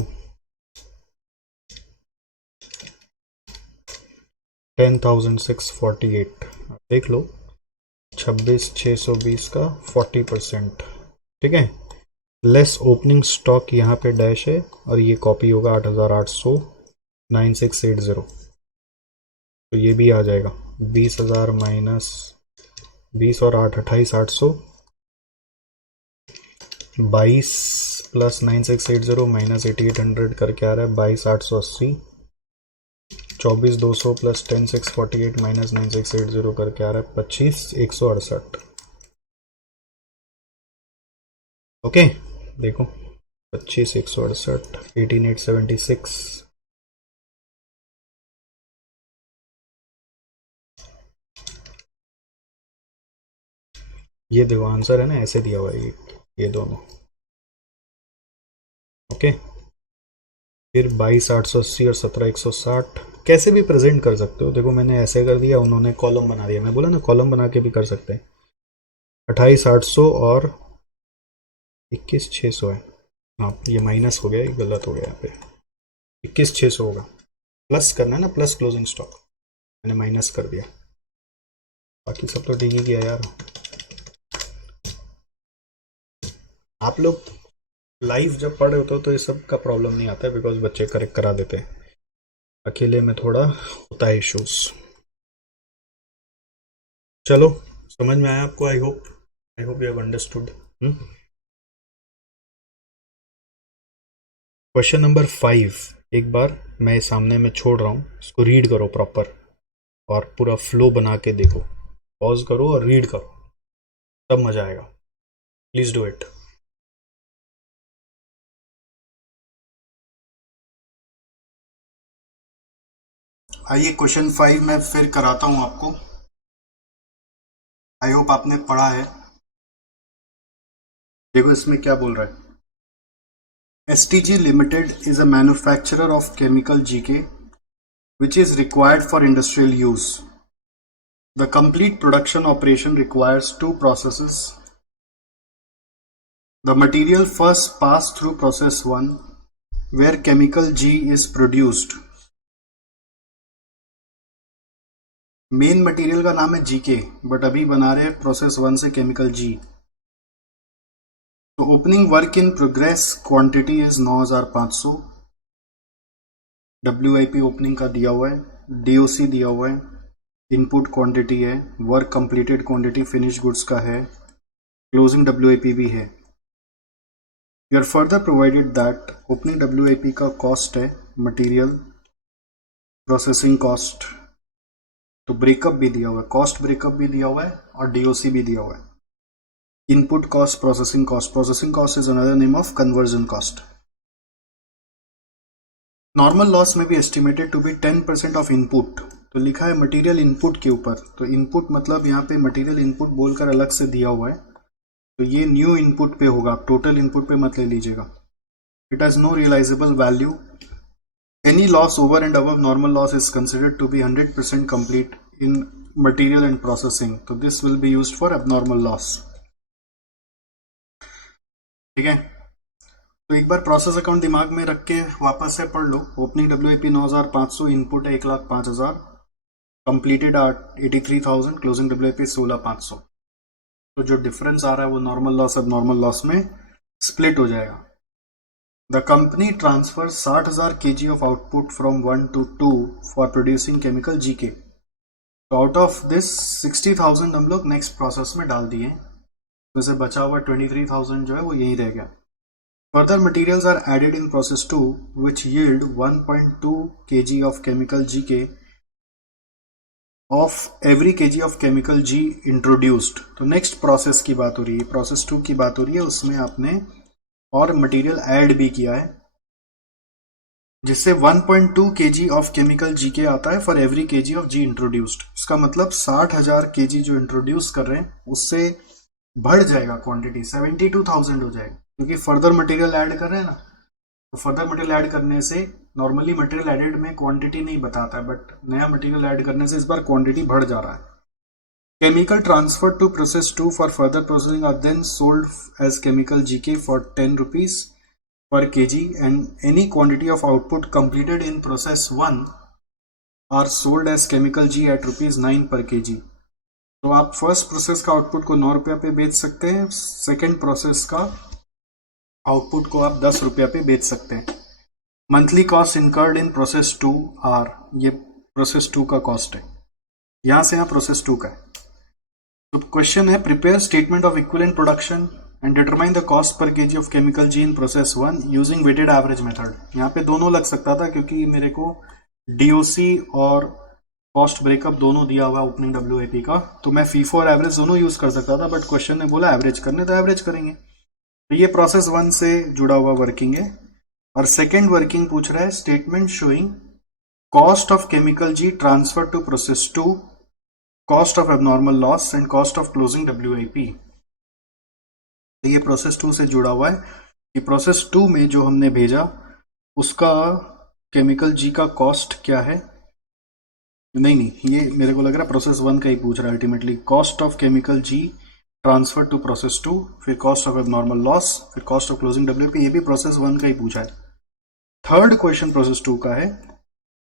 10,648, देख लो 26,620 का 40%, ठीक है। लेस ओपनिंग स्टॉक यहाँ पे डैश है और ये कॉपी होगा 8,800, 9,680, तो ये भी आ जाएगा 20,000 माइनस 20 और 8, 28,800, 22 प्लस 9,680 माइनस 8,800 करके आ रहा है 22,880, 24,200 प्लस 10,648 माइनस 9,680 करके आ रहा है 25,168। ओके देखो 25,168, 18,876, ये देखो आंसर है ना, ऐसे दिया हुआ है ये दोनों। ओके, फिर 22,880 और 17,160 कैसे भी प्रेजेंट कर सकते हो, देखो मैंने ऐसे कर दिया, उन्होंने कॉलम बना दिया, मैं बोला ना कॉलम बना के भी कर सकते हैं। 28,800 और 21,600 है, हाँ ये माइनस हो गया, ये गलत हो गया यहाँ पे, 21,600 होगा, प्लस करना है ना, प्लस क्लोजिंग स्टॉक, मैंने माइनस कर दिया, बाकी सब तो ठीक ही किया यार। आप लोग लाइव जब पढ़ रहे होते हो तो ये सब का प्रॉब्लम नहीं आता है, बिकॉज बच्चे करेक्ट करा देते हैं, अकेले में थोड़ा होता है इश्यूज। चलो समझ में आया आपको, I hope you have understood. Question number 5 एक बार मैं सामने में छोड़ रहा हूँ, इसको रीड करो प्रॉपर और पूरा फ्लो बना के देखो, पॉज करो और रीड करो। तब मजा आएगा। Please do it. आइए क्वेश्चन 5 में फिर कराता हूं आपको। आई होप आपने पढ़ा है। देखो इसमें क्या बोल रहा है। STG limited is a manufacturer of chemical GK which is required for industrial use. The complete production operation requires two processes. The material first pass through process 1 where chemical G is produced. Main material का नाम है GK but अभी बना रहे हैं process 1 से chemical G। तो opening work in progress quantity is 9500। WIP opening का दिया हुआ है, DOC दिया हुआ है, इनपुट क्वांटिटी है, work completed quantity finish goods का है, क्लोजिंग WIP भी है। You are further provided that opening WIP का कॉस्ट है मटेरियल प्रोसेसिंग कॉस्ट, तो ब्रेकअप भी दिया हुआ है, कॉस्ट ब्रेकअप भी दिया हुआ है और DOC भी दिया हुआ है। Input cost, processing cost is another name of conversion cost. Normal loss में भी estimated to be 10% of input, तो लिखा है मटेरियल इनपुट के ऊपर, तो इनपुट मतलब यहाँ पे मटेरियल इनपुट बोलकर अलग से दिया हुआ है, तो ये न्यू इनपुट पे होगा, टोटल इनपुट पे मत ले लीजिएगा। It has no realisable value. Any loss over and above normal loss is considered to be 100% complete in material and processing, तो this will be used for abnormal loss. ठीक है, तो एक बार प्रोसेस अकाउंट दिमाग में रख के वापस से पढ़ लो। ओपनिंग WIP 9500, इनपुट है 1,05,000, कंप्लीटेड 83,000, क्लोजिंग WIP 16,500। तो जो डिफरेंस आ रहा है वो नॉर्मल लॉस अब नॉर्मल लॉस में स्प्लिट हो जाएगा। The company transfer 60,000 kg of output from 1 to 2 for producing chemical GK। तो आउट ऑफ दिस 60,000 हम लोग नेक्स्ट प्रोसेस में डाल दिए, तो इसे बचा हुआ 23,000 जो है वो यही रह गया। Further materials are added in process 2 which yield 1.2 kg of chemical GK of every kg of chemical G introduced। तो नेक्स्ट प्रोसेस की बात हो रही है, प्रोसेस 2 की बात हो रही है, उसमें आपने और मटेरियल ऐड भी किया है जिससे 1.2 kg ऑफ केमिकल GK आता है for every kg of G introduced. इसका मतलब 60,000 kg जो इंट्रोड्यूस कर रहे हैं उससे बढ़ जाएगा क्वांटिटी, 72,000 हो जाएगा, क्योंकि फर्दर मटेरियल ऐड कर रहे हैं ना। तो फर्दर मटेरियल ऐड करने से नॉर्मली मटेरियल एडेड में क्वांटिटी नहीं बताता है, बट नया मटेरियल ऐड करने से इस बार क्वांटिटी बढ़ जा रहा है। Chemical transfer to process 2 for further processing are then sold as chemical GK for 10 rupees per kg and any quantity of output completed in process 1 are sold as chemical G at ₹9 per kg। तो आप first process का output को 9 रुपया पे बेच सकते हैं, second process का आउटपुट को आप 10 रुपया पे बेच सकते हैं। Monthly cost incurred in process 2 are, ये प्रोसेस 2 का कॉस्ट है, यहां से यहां प्रोसेस 2 का है। तो क्वेश्चन है prepare statement of equivalent production and determine the cost per kg of chemical G in process 1 using weighted average method. यहाँ पे दोनों लग सकता था क्योंकि मेरे को DOC और कॉस्ट ब्रेकअप दोनों दिया हुआ ओपनिंग WIP का, तो मैं FIFO और एवरेज दोनों यूज कर सकता था, बट क्वेश्चन ने बोला एवरेज करने, तो एवरेज करेंगे। तो ये प्रोसेस 1 से जुड़ा हुआ वर्किंग है। और सेकेंड वर्किंग पूछ रहा है statement showing cost of chemical G transfer to process 2, cost of abnormal loss and cost of closing WIP। तो ये प्रोसेस 2 से जुड़ा हुआ है कि प्रोसेस 2 में जो हमने भेजा उसका केमिकल G का कॉस्ट क्या है। नहीं, ये मेरे को लग रहा है प्रोसेस 1 का ही पूछ रहा है ultimately. Cost of chemical G transfer to process 2, फिर कॉस्ट ऑफ एबनॉर्मल लॉस, फिर कॉस्ट ऑफ क्लोजिंग WIP, ये भी प्रोसेस 1 का ही पूछा है। थर्ड क्वेश्चन प्रोसेस 2 का है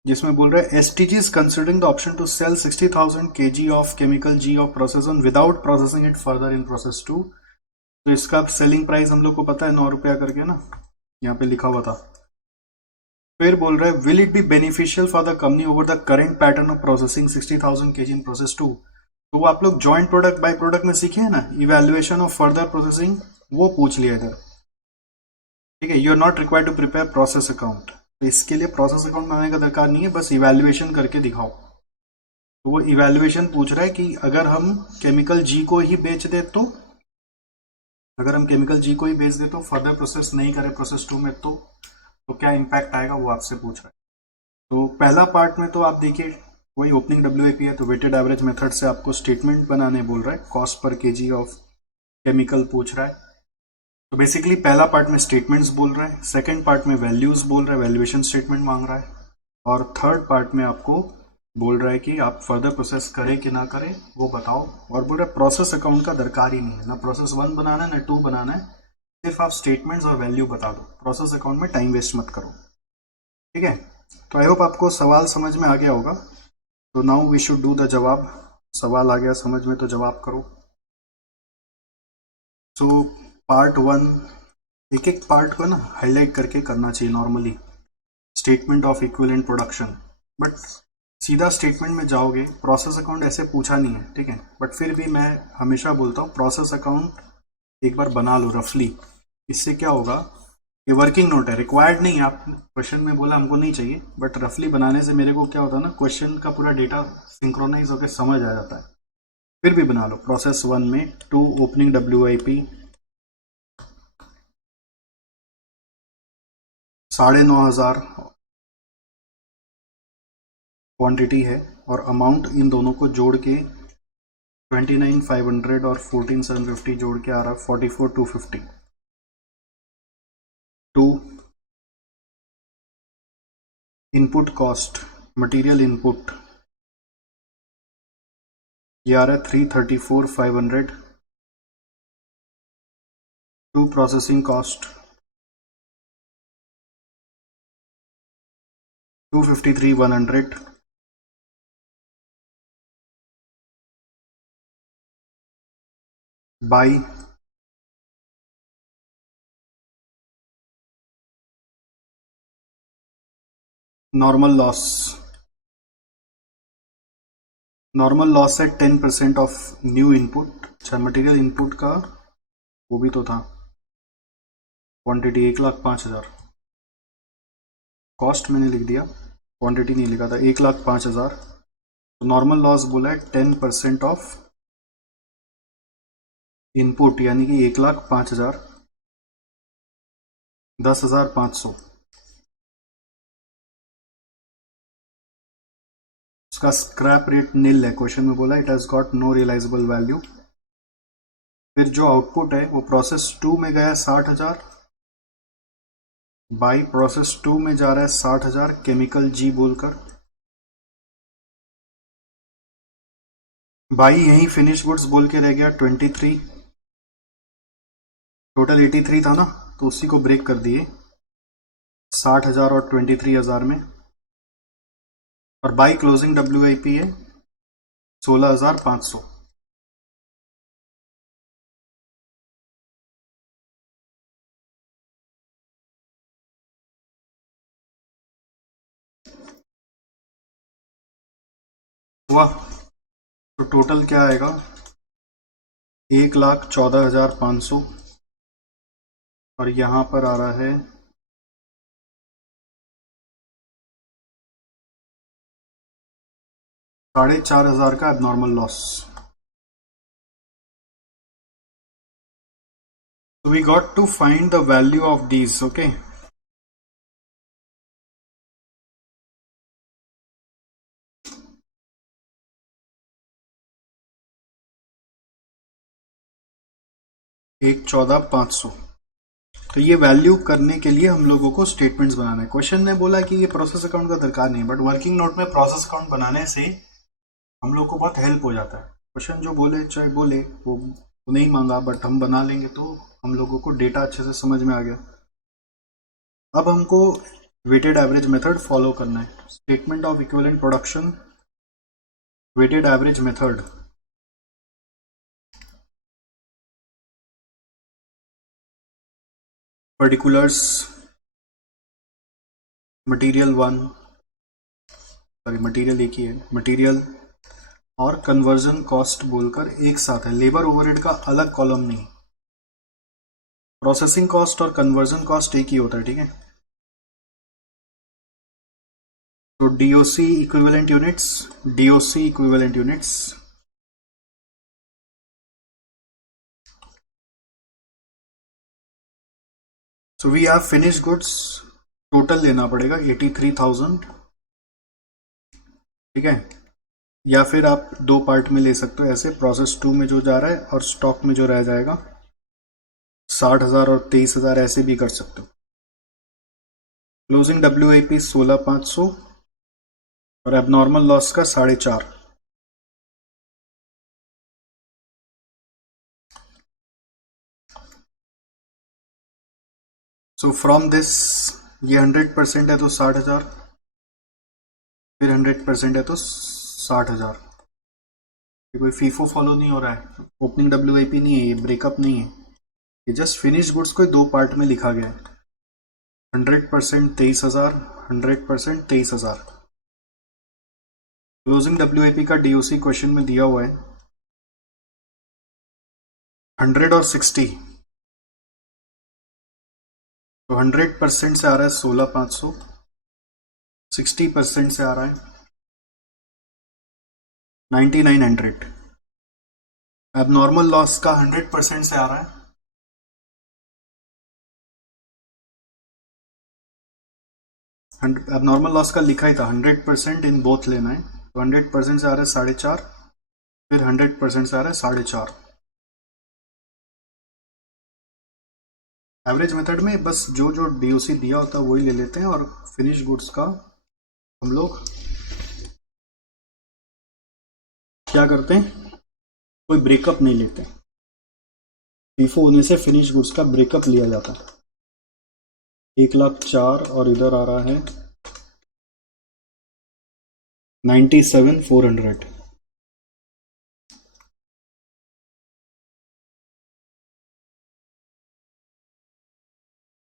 जिसमें बोल रहा है STG is considering the option to sell 60,000 kg of chemical G of process 1 without processing it further in process 2। तो इसका सेलिंग प्राइस हम लोग को पता है 9 रुपया करके ना, यहाँ पे लिखा हुआ था। फिर बोल रहा है will it be beneficial for the company over the current pattern of processing 60,000 kg in process 2। तो वो आप लोग जॉइंट प्रोडक्ट बाय प्रोडक्ट में सीखे हैं ना, इवैल्यूएशन ऑफ फर्दर प्रोसेसिंग, वो पूछ लिया इधर। ठीक है, you are not required to prepare process account, तो इसके लिए प्रोसेस अकाउंट बनाने का दरकार नहीं है, बस इवैल्यूएशन करके दिखाओ। तो वो इवैल्यूएशन पूछ रहा है कि अगर हम केमिकल G को ही बेच दे तो अगर हम केमिकल जी को ही भेज दे तो फर्दर प्रोसेस नहीं करे प्रोसेस 2 में तो क्या इम्पैक्ट आएगा वो आपसे पूछ रहा है। तो पहला पार्ट में तो आप देखिए वही ओपनिंग डब्ल्यू है, तो वेटेड एवरेज मेथड से आपको स्टेटमेंट बनाने बोल रहा है, cost per kg of chemical पूछ रहा है। तो बेसिकली पहला पार्ट में स्टेटमेंट्स बोल रहा है, सेकंड पार्ट में वैल्यूज बोल रहा है, वैल्यूएशन स्टेटमेंट मांग रहा है, और थर्ड पार्ट में आपको बोल रहा है कि आप फर्दर प्रोसेस करें कि ना करें वो बताओ, और बोल रहा है प्रोसेस अकाउंट का दरकार ही नहीं है, ना प्रोसेस 1 बनाना है ना 2 बनाना है, सिर्फ आप स्टेटमेंट्स और वैल्यू बता दो, प्रोसेस अकाउंट में टाइम वेस्ट मत करो। ठीक है, तो आई होप आपको सवाल समझ में आ गया होगा। तो now we should do the जवाब। सवाल आ गया समझ में तो जवाब करो। सो पार्ट 1, एक एक पार्ट को ना हाईलाइट करके करना चाहिए normally. Statement of equivalent production, but सीधा स्टेटमेंट में जाओगे, प्रोसेस अकाउंट ऐसे पूछा नहीं है, ठीक है, बट फिर भी मैं हमेशा बोलता हूँ प्रोसेस अकाउंट एक बार बना लो रफली। इससे क्या होगा, ये वर्किंग नोट है, रिक्वायर्ड नहीं है, आप क्वेश्चन में बोला हमको नहीं चाहिए, बट रफली बनाने से मेरे को क्या होता है ना, क्वेश्चन का पूरा डेटा सिंक्रोनाइज होकर समझ आ जाता है। फिर भी बना लो। प्रोसेस 1 में 2 ओपनिंग WIP 9,500 क्वांटिटी है, और अमाउंट इन दोनों को जोड़ के 29,500 और 14,750 जोड़ के आ रहा है 44,250। 2 इनपुट कॉस्ट, मटेरियल इनपुट, ये आ रहा है 334,500। 2 processing cost 253,100। By normal loss, normal loss है 10% ऑफ न्यू इनपुट। अच्छा, मटेरियल इनपुट का वो भी तो था, क्वांटिटी 1,05,000, कॉस्ट मैंने लिख दिया, क्वांटिटी नहीं लिखा था, 1,05,000। तो नॉर्मल लॉस बोला है 10% ऑफ इनपुट, यानी कि 1,05,000, 10,500। उसका स्क्रैप रेट नील है, क्वेश्चन में बोला it has got no realisable value. फिर जो आउटपुट है वो प्रोसेस 2 में गया 60,000, बाई प्रोसेस 2 में जा रहा है 60,000 केमिकल जी बोलकर, बाई यही फिनिश गुड्स बोल के रह गया 23, टोटल 83 था ना, तो उसी को ब्रेक कर दिए 60,000 और 23,000 में, और बाई क्लोजिंग WIP है 16,500। हुआ, तो टोटल क्या आएगा, 1,14,500, और यहां पर आ रहा है 4,500 का abnormal loss. So we got to find the value of these, okay? एक 14,500। तो ये वैल्यू करने के लिए हम लोगों को स्टेटमेंट्स बनाना है। क्वेश्चन ने बोला कि ये प्रोसेस अकाउंट का दरकार नहीं, बट वर्किंग नोट में प्रोसेस अकाउंट बनाने से हम लोग को बहुत हेल्प हो जाता है। क्वेश्चन जो बोले चाहे बोले वो नहीं मांगा, बट हम बना लेंगे तो हम लोगों को डेटा अच्छे से समझ में आ गया। अब हमको वेटेड एवरेज मेथड फॉलो करना है। Statement of equivalent production, weighted average method, particulars, material 1, sorry material एक ही है, मटेरियल और कन्वर्जन कॉस्ट बोलकर एक साथ है, लेबर ओवरहेड का अलग कॉलम नहीं। प्रोसेसिंग कॉस्ट और कन्वर्जन कॉस्ट एक ही होता है, ठीक है। तो DOC equivalent units, DOC equivalent units so we have finish goods, total लेना पड़ेगा 83,000, ठीक है। या फिर आप दो पार्ट में ले सकते हो, ऐसे प्रोसेस 2 में जो जा रहा है और स्टॉक में जो रह जाएगा 60,000 और 23,000, ऐसे भी कर सकते हो। क्लोजिंग WIP 16,500 और एबनॉर्मल लॉस का 4.5। सो फ्रॉम दिस, ये 100% है तो 60,000, फिर 100% है तो 60,000। ये कोई फीफो फॉलो नहीं हो रहा है, ओपनिंग WIP नहीं है, ये ब्रेकअप नहीं है, ये जस्ट फिनिश गुड्स को दो पार्ट में लिखा गया है। 100% 23,000, 100% 23,000। क्लोजिंग WIP का DOC क्वेश्चन में दिया हुआ है 100 और 60, तो 100% से आ रहा है 16,500, 60% से आ रहा है 9,900। अब नॉर्मल लॉस का 100% से आ रहा है अब नॉर्मल लॉस का लिखा ही था 100% इन बोथ लेना है, तो 100% से आ रहा है 4.5, फिर 100% से आ रहा है 4.5। एवरेज मेथड में बस जो जो DOC दिया होता है वही ले लेते हैं, और फिनिश गुड्स का हम लोग क्या करते हैं, कोई ब्रेकअप नहीं लेते। FIFO होने से फिनिश गुड्स का ब्रेकअप लिया जाता है। 1,04,000 और इधर आ रहा है 97,400।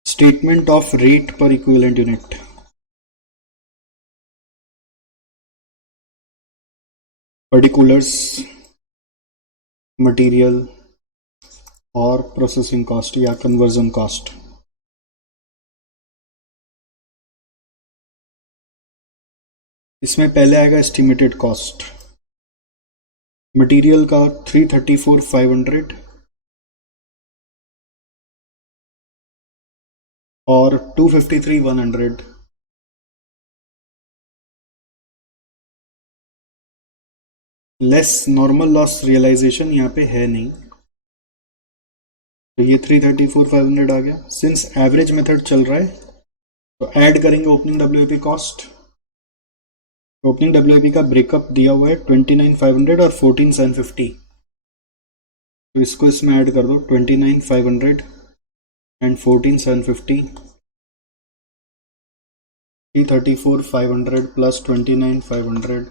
स्टेटमेंट ऑफ रेट पर इक्विवेलेंट यूनिट। पर्टिकुलर्स, मटेरियल और प्रोसेसिंग कॉस्ट या कन्वर्जन कॉस्ट। इसमें पहले आएगा एस्टिमेटेड कॉस्ट। मटेरियल का 334,500 और 253,100। लेस नॉर्मल लॉस रियलाइजेशन यहाँ पे है नहीं, तो ये 334,500 आ गया। सिंस एवरेज मेथड चल रहा है तो ऐड करेंगे opening WIP cost. Opening WIP का ब्रेकअप दिया हुआ है 29,500 और 14,750, तो इसको इसमें ऐड कर दो 29,500 एंड 14,750। 334,500 प्लस 29,500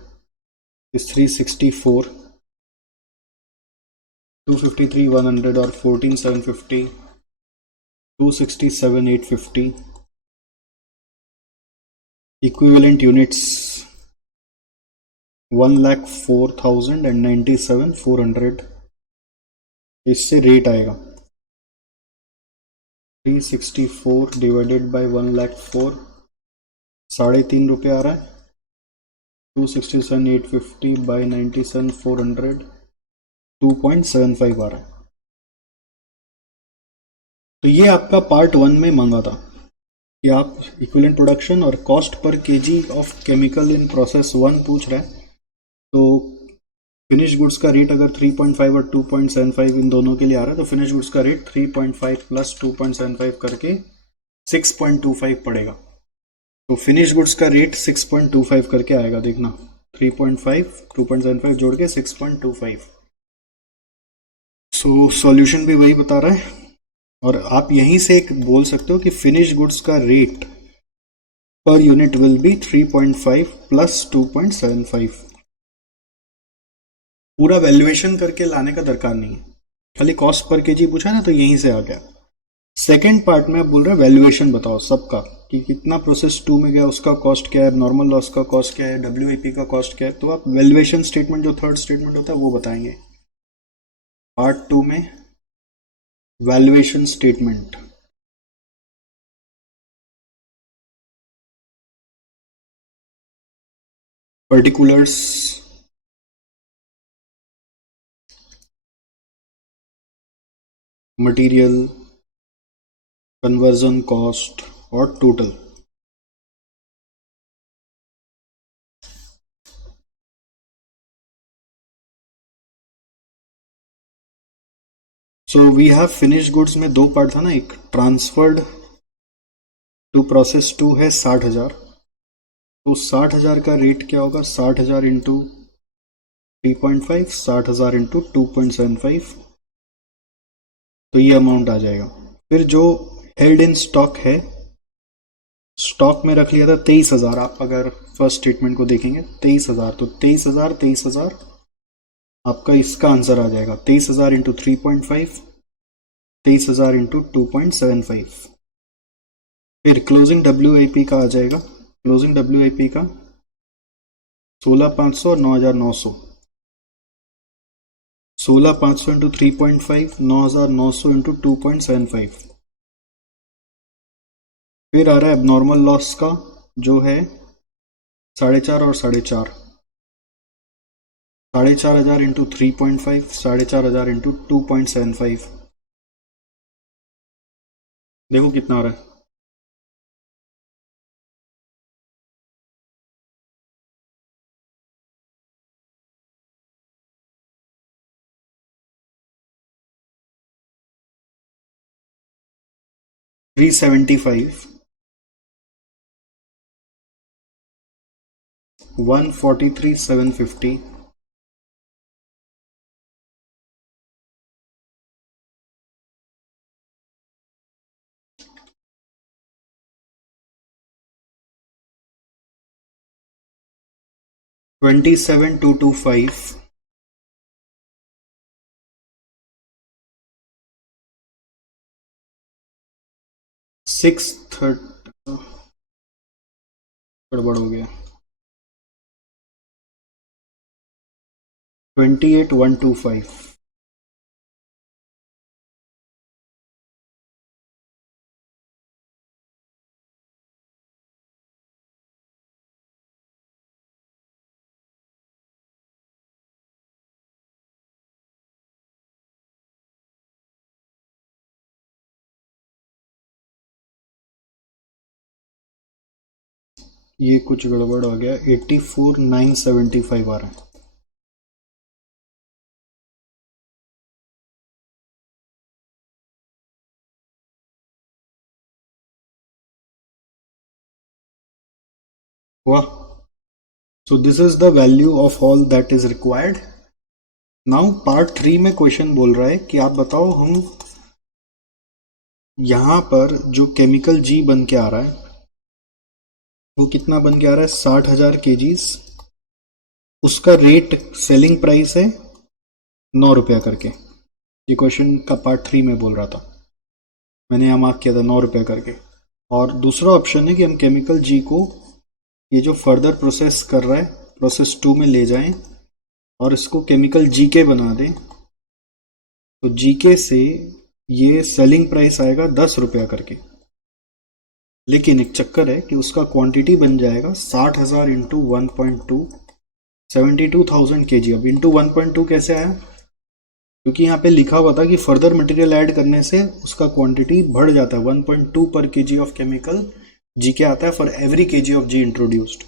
is 364, 253,100 और 14,750, 267,850। Equivalent units 1,04,000 and 97,400। इससे रेट आएगा 364 डिवाइडेड बाई 1,04,000, ₹3.5 आ रहा है। 267,850 बाई 97,400, 2.75 आ रहा है। तो ये आपका पार्ट 1 में मांगा था कि आप इक्विवेलेंट प्रोडक्शन और cost per kg of chemical in process 1 पूछ रहा है, तो फिनिश गुड्स का रेट अगर 3.5 और 2.75 इन दोनों के लिए आ रहा है, तो फिनिश गुड्स का रेट 3.5 प्लस 2.75 करके 6.25 पड़ेगा। तो फिनिश गुड्स का रेट 6.25 करके आएगा, देखना 3.5 2.75 जोड़ के 6.25। सो सॉल्यूशन भी वही बता रहा है, और आप यहीं से एक बोल सकते हो कि फिनिश गुड्स का rate per unit will be 3.5 plus 2.75। पूरा वैल्यूएशन करके लाने का दरकार नहीं है, खाली कॉस्ट पर केजी पूछा ना तो यहीं से आ गया। सेकेंड पार्ट में आप बोल रहे हैं वैल्यूएशन बताओ सबका, कि कितना प्रोसेस 2 में गया, उसका कॉस्ट क्या है, नॉर्मल लॉस का कॉस्ट क्या है, WIP का कॉस्ट क्या है। तो आप वैल्यूएशन स्टेटमेंट जो थर्ड स्टेटमेंट होता है वो बताएंगे पार्ट 2 में। Valuation statement particulars, material, conversion cost और total. So we have finished goods में दो पार्ट था ना, एक ट्रांसफर्ड टू प्रोसेस टू है 60,000। तो 60,000 का रेट क्या होगा, 60,000 इंटू 3.5, 60,000 इंटू 2.75, तो ये अमाउंट आ जाएगा। फिर जो हेल्ड इन स्टॉक है, स्टॉक में रख लिया था 23,000। आप अगर फर्स्ट स्टेटमेंट को देखेंगे 23,000, तो 23,000 23,000 आपका इसका आंसर आ जाएगा। 23,000 इंटू 3.5, 23,000 इंटू 2.75। फिर क्लोजिंग WIP का आ जाएगा, क्लोजिंग WIP का 16,500 और 9,900। 16,500 इंटू 3.5, 9,900 इंटू 2.75। फिर आ रहा है एबनॉर्मल लॉस का, जो है 4.5 और 4.5। 4,500 इंटू 3.5, 4,500 इंटू 2.75। देखो कितना आ रहा है, 375, 143,750, 27,225, 630, गड़बड़ हो गया, 28,125। ये कुछ गड़बड़ हो गया, 84,975 आ रहा है। वाह। So this is the value of all that is required. Now part 3 में क्वेश्चन बोल रहा है कि आप बताओ, हम यहां पर जो केमिकल जी बन के आ रहा है वो कितना बन के आ रहा है, 60,000 kgs। उसका रेट सेलिंग प्राइस है 9 रुपया करके। ये क्वेश्चन का पार्ट 3 में बोल रहा था, मैंने यहाँ मार्क किया था 9 रुपया करके। और दूसरा ऑप्शन है कि हम केमिकल जी को ये जो फर्दर प्रोसेस कर रहा है प्रोसेस 2 में ले जाएं और इसको केमिकल जीके बना दें। तो जीके से ये सेलिंग प्राइस आएगा 10 रुपया करके। लेकिन एक चक्कर है कि उसका क्वांटिटी बन जाएगा 60,000 इंटू 1.2, 72,000 kg। अब इंटू 1.2 कैसे आया, क्योंकि यहाँ पे लिखा हुआ था कि फर्दर मटेरियल ऐड करने से उसका क्वांटिटी बढ़ जाता है। 1.2 पर kg ऑफ केमिकल जी के आता है for every kg of G introduced.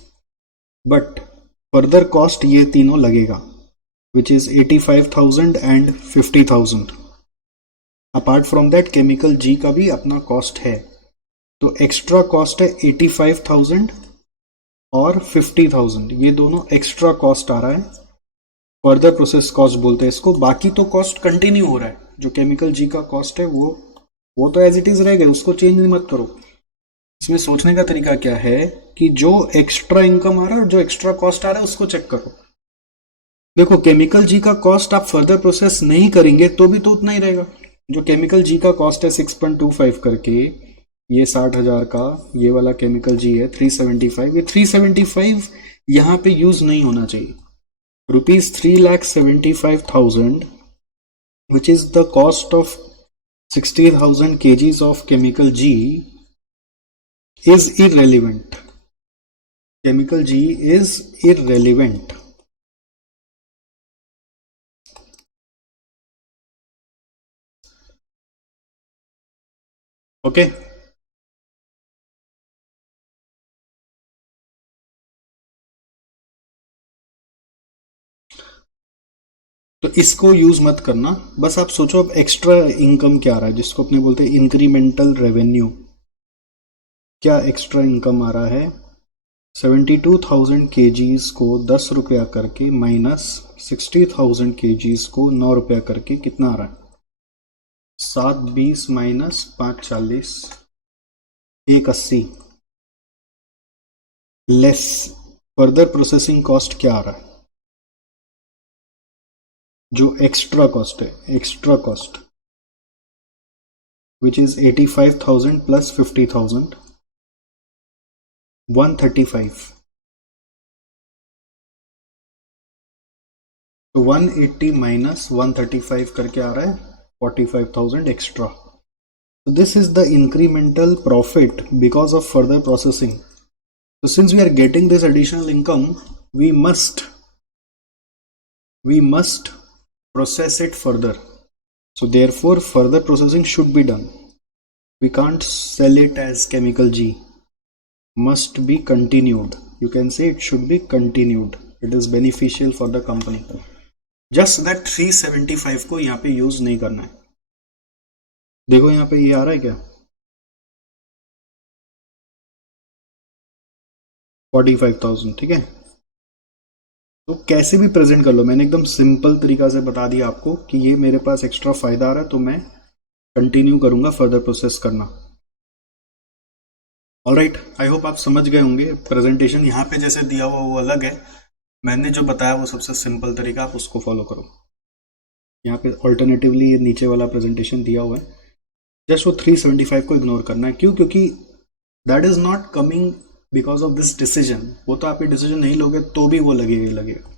But further cost ये तीनों लगेगा, which is 85,000 and 50,000। Apart from that chemical G का भी अपना कॉस्ट है। तो एक्स्ट्रा कॉस्ट है 85,000 और 50,000, ये दोनों एक्स्ट्रा कॉस्ट आ रहा है। फर्दर प्रोसेस कॉस्ट बोलते हैं इसको। बाकी तो कॉस्ट कंटिन्यू हो रहा है, जो केमिकल जी का कॉस्ट है वो तो एज इट इज रहेगा, उसको चेंज मत करो। इसमें सोचने का तरीका क्या है कि जो एक्स्ट्रा इनकम आ रहा है और जो एक्स्ट्रा कॉस्ट आ रहा है उसको चेक करो। देखो केमिकल जी का कॉस्ट आप फर्दर प्रोसेस नहीं करेंगे तो भी तो उतना ही रहेगा। जो केमिकल जी का कॉस्ट है 6.25 करके, ये 60,000 का, ये वाला केमिकल जी है 375। ये 375 यहाँ पे यूज नहीं होना चाहिए। Rupees 3,75,000 which is the cost of 60,000 kgs of chemical G is irrelevant. Chemical G is irrelevant. Okay. इसको यूज मत करना, बस आप सोचो अब एक्स्ट्रा इनकम क्या आ रहा है, जिसको अपने बोलते हैं इंक्रीमेंटल रेवेन्यू। क्या एक्स्ट्रा इनकम आ रहा है? 72,000 केजीज को 10 रुपया करके माइनस 60,000 केजीज को 9 रुपया करके कितना आ रहा है? 720 minus 540 180 less further processing cost क्या आ रहा है? जो एक्स्ट्रा कॉस्ट है, extra cost which is 85,000 plus 50,000 135। तो 180 माइनस 135 करके आ रहा है 45,000 extra. So this is the incremental profit because of further processing. So since we are getting this additional income, we must process it further. So therefore further processing should be done. We can't sell it as chemical G. Must be continued. You can say it should be continued. It is beneficial for the company. Just that 375 को यहाँ पे use नहीं करना है। देखो यहाँ पे ये आ रहा है क्या? 45,000, ठीक है। तो कैसे भी प्रेजेंट कर लो, मैंने एकदम सिंपल तरीका से बता दिया आपको कि ये मेरे पास एक्स्ट्रा फायदा आ रहा है तो मैं कंटिन्यू करूंगा फर्दर प्रोसेस करना। ऑलराइट, आई होप आप समझ गए होंगे। प्रेजेंटेशन यहाँ पे जैसे दिया हुआ वो अलग है, मैंने जो बताया वो सबसे सिंपल तरीका, आप उसको फॉलो करो। यहाँ पे ऑल्टरनेटिवली ये नीचे वाला प्रेजेंटेशन दिया हुआ है, जस्ट वो 375 को इग्नोर करना है। क्यों? क्योंकि that is not coming because of this decision. वो तो आप ये डिसीजन नहीं लोगे तो भी वो लगेगा ही लगेगा।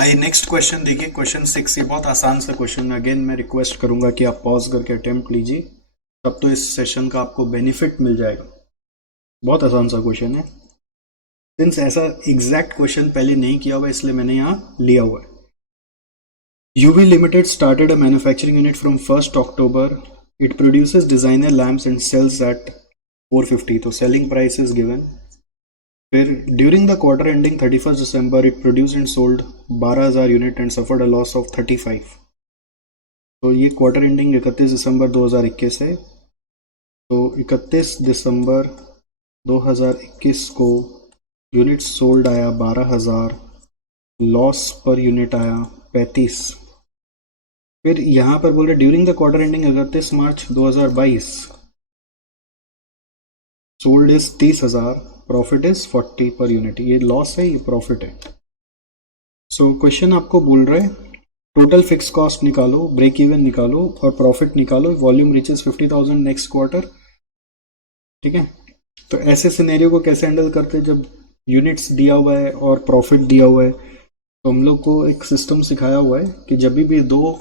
आइए नेक्स्ट क्वेश्चन देखिए, क्वेश्चन 6। ये बहुत आसान सा क्वेश्चन है। अगेन मैं रिक्वेस्ट करूंगा कि आप पॉज करके अटेम्प्ट लीजिए, तब तो इस सेशन का आपको बेनिफिट मिल जाएगा। बहुत आसान सा क्वेश्चन है। सिंस ऐसा एग्जैक्ट क्वेश्चन पहले नहीं किया हुआ इसलिए मैंने यहाँ लिया हुआ है। UV Limited started a manufacturing unit from 1st October. It produces designer lamps and sells at 450. तो selling price is given. फिर during the quarter ending 31st December, it produced and sold 12,000 unit and suffered a loss of 35. तो ये quarter ending 31 दिसंबर 2021 है। तो 31 दिसंबर 2021 को unit sold आया 12,000, loss per unit आया 35। फिर यहां पर बोल रहे during the quarter ending 31 March 2022 sold is 30,000, profit is 40 per unit. ये लॉस है, ये प्रॉफिट है। सो क्वेश्चन आपको बोल रहे हैं टोटल फिक्स कॉस्ट निकालो, ब्रेक इवन निकालो और प्रॉफिट निकालो। वॉल्यूम रीचेस 50,000 नेक्स्ट क्वार्टर, ठीक है। तो ऐसे सिनेरियो को कैसे हैंडल करते हैं जब यूनिट्स दिया हुआ है और प्रॉफिट दिया हुआ है? तो हम लोग को एक सिस्टम सिखाया हुआ है कि जब भी दो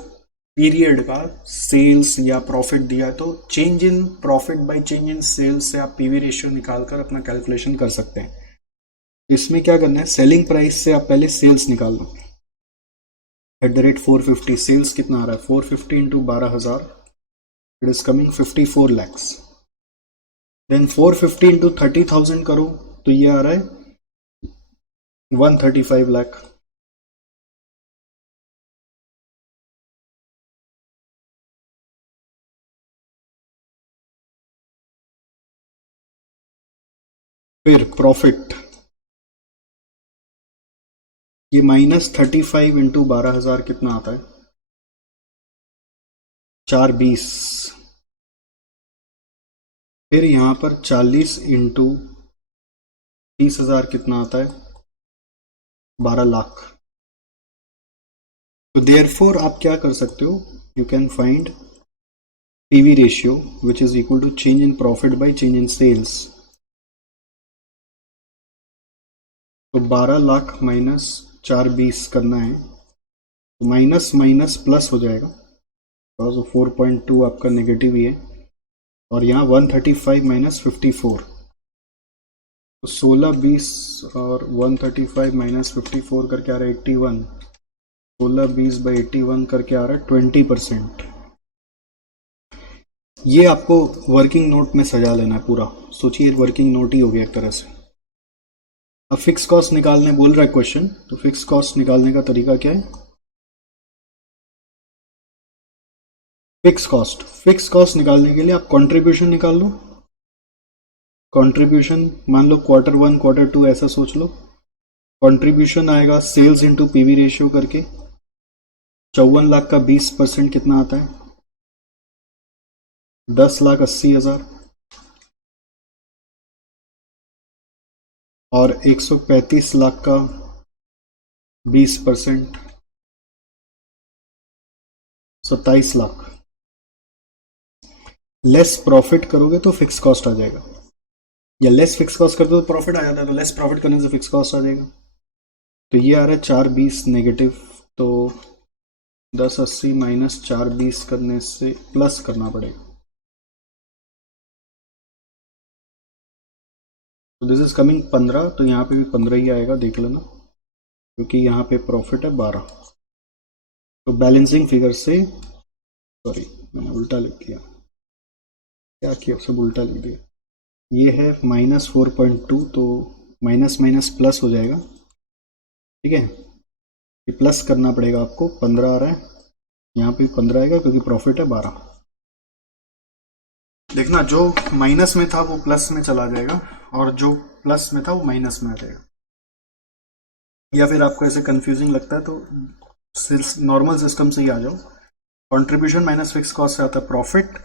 पीरियड का सेल्स या प्रॉफिट दिया तो change in profit by change in sales से आप पीवी रेशियो निकालकर अपना कैलकुलेशन कर सकते हैं। इसमें क्या करना है, सेलिंग प्राइस से आप पहले सेल्स निकाल लो। एट द रेट 450, सेल्स कितना आ रहा है? 450 into 12,000, it is coming 54 lakhs. Then 450 into 30,000 करो तो ये आ रहा है 135 लाख। फिर प्रॉफिट, ये -35 इंटू 12,000 कितना आता है? 420। फिर यहां पर 40 इंटू 30,000 कितना आता है? 12 लाख। तो देयरफॉर आप क्या कर सकते हो, you can find PV ratio which is equal to change in profit by change in sales. तो 12 लाख माइनस 420 करना है, तो माइनस माइनस प्लस हो जाएगा, तो 4.2 आपका नेगेटिव ही है। और यहाँ 135 माइनस 54, तो 16 20 और 135 माइनस 54 करके आ रहा है 81। 16 20 बाई 81 करके आ रहा है 20%। ये आपको वर्किंग नोट में सजा लेना है पूरा। सोचिए वर्किंग नोट ही हो गया एक तरह से। अब फिक्स कॉस्ट निकालने बोल रहा है क्वेश्चन, तो फिक्स कॉस्ट निकालने का तरीका क्या है? फिक्स कॉस्ट निकालने के लिए आप कंट्रीब्यूशन निकाल लो। कंट्रीब्यूशन मान लो Q1 Q2 ऐसा सोच लो। कंट्रीब्यूशन आएगा सेल्स इंटू पीवी रेशियो करके। 54 लाख का 20% कितना आता है? 10,80,000। और 135 लाख का 20%, 27 लाख। लेस प्रॉफिट करोगे तो फिक्स कॉस्ट आ जाएगा, या लेस फिक्स कॉस्ट करते तो प्रॉफिट आ जाता है, तो लेस प्रॉफिट करने से फिक्स कॉस्ट आ जाएगा। तो ये आ रहा है 420 नेगेटिव, तो 1080 माइनस 420 करने से प्लस करना पड़ेगा। तो दिस इज कमिंग 15, तो यहाँ पे भी 15 ही आएगा, देख लेना, क्योंकि यहाँ पे प्रॉफिट है 12। तो बैलेंसिंग फिगर से, सॉरी मैंने उल्टा लिख दिया, क्या किया, सब उल्टा लिख दिया। ये है -4.2, तो माइनस माइनस प्लस हो जाएगा, ठीक है। ये प्लस करना पड़ेगा आपको, 15 आ रहा है, यहाँ पे 15 आएगा क्योंकि प्रॉफिट है 12। देखना जो माइनस में था वो प्लस में चला जाएगा, और जो प्लस में था वो माइनस में आ जाएगा। या फिर आपको ऐसे कंफ्यूजिंग लगता है तो नॉर्मल सिस्टम से ही आ जाओ। कंट्रीब्यूशन माइनस फिक्स कॉस्ट से आता है प्रॉफिट,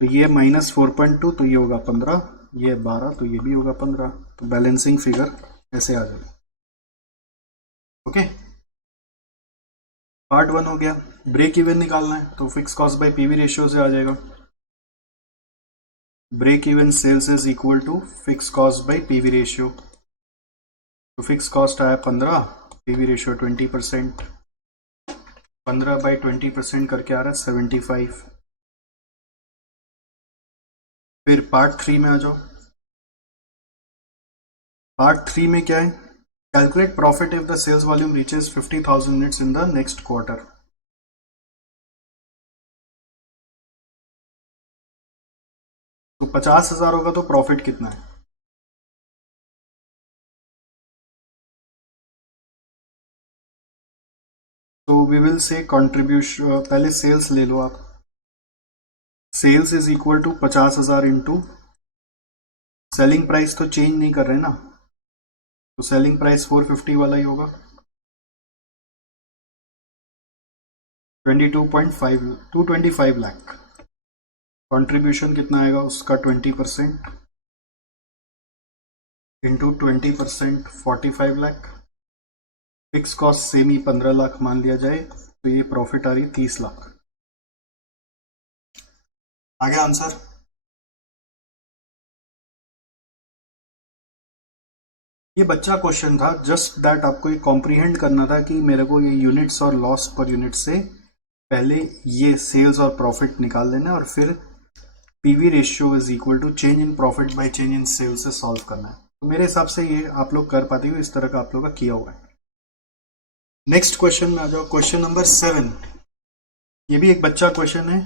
तो ये -4.2, तो ये होगा 15, ये 12, तो ये भी होगा 15। तो बैलेंसिंग फिगर ऐसे आ जाएगा। ओके, पार्ट 1 हो गया। ब्रेक इवन निकालना है, तो fix cost by PV ratio से आ जाएगा। Break even sales is equal to fix cost by PV ratio. तो फिक्स कॉस्ट आया 15, पीवी रेशियो 20%, 15/20% करके आ रहा है 75। फिर पार्ट 3 में आ जाओ। पार्ट 3 में क्या है? Calculate profit if the sales volume reaches 50,000 units in the next quarter. तो 50,000 होगा तो प्रॉफिट कितना है? तो वी विल से कंट्रीब्यूशन, पहले सेल्स ले लो आप। Sales is equal to 50,000 into selling price, तो चेंज नहीं कर रहे ना, तो सेलिंग प्राइस 450 वाला ही होगा, 22.5, 225 लाख। कंट्रीब्यूशन कितना आएगा उसका 20% into 20%, 45 lakh. Fix cost same ही 15 लाख मान लिया जाए, तो ये प्रॉफिट आ रही 30 लाख। आ गया आंसर? ये बच्चा क्वेश्चन था, जस्ट दैट आपको ये कॉम्प्रीहेंड करना था कि मेरे को ये यूनिट्स और लॉस पर यूनिट से पहले ये सेल्स और प्रॉफिट निकाल लेना है, और फिर PV ratio is equal to change in profit by change in sales से सॉल्व करना है। तो मेरे हिसाब से ये आप लोग कर पाते हो, इस तरह का आप लोग का किया हुआ है। नेक्स्ट क्वेश्चन में आ जाओ, क्वेश्चन नंबर 7। ये भी एक बच्चा क्वेश्चन है,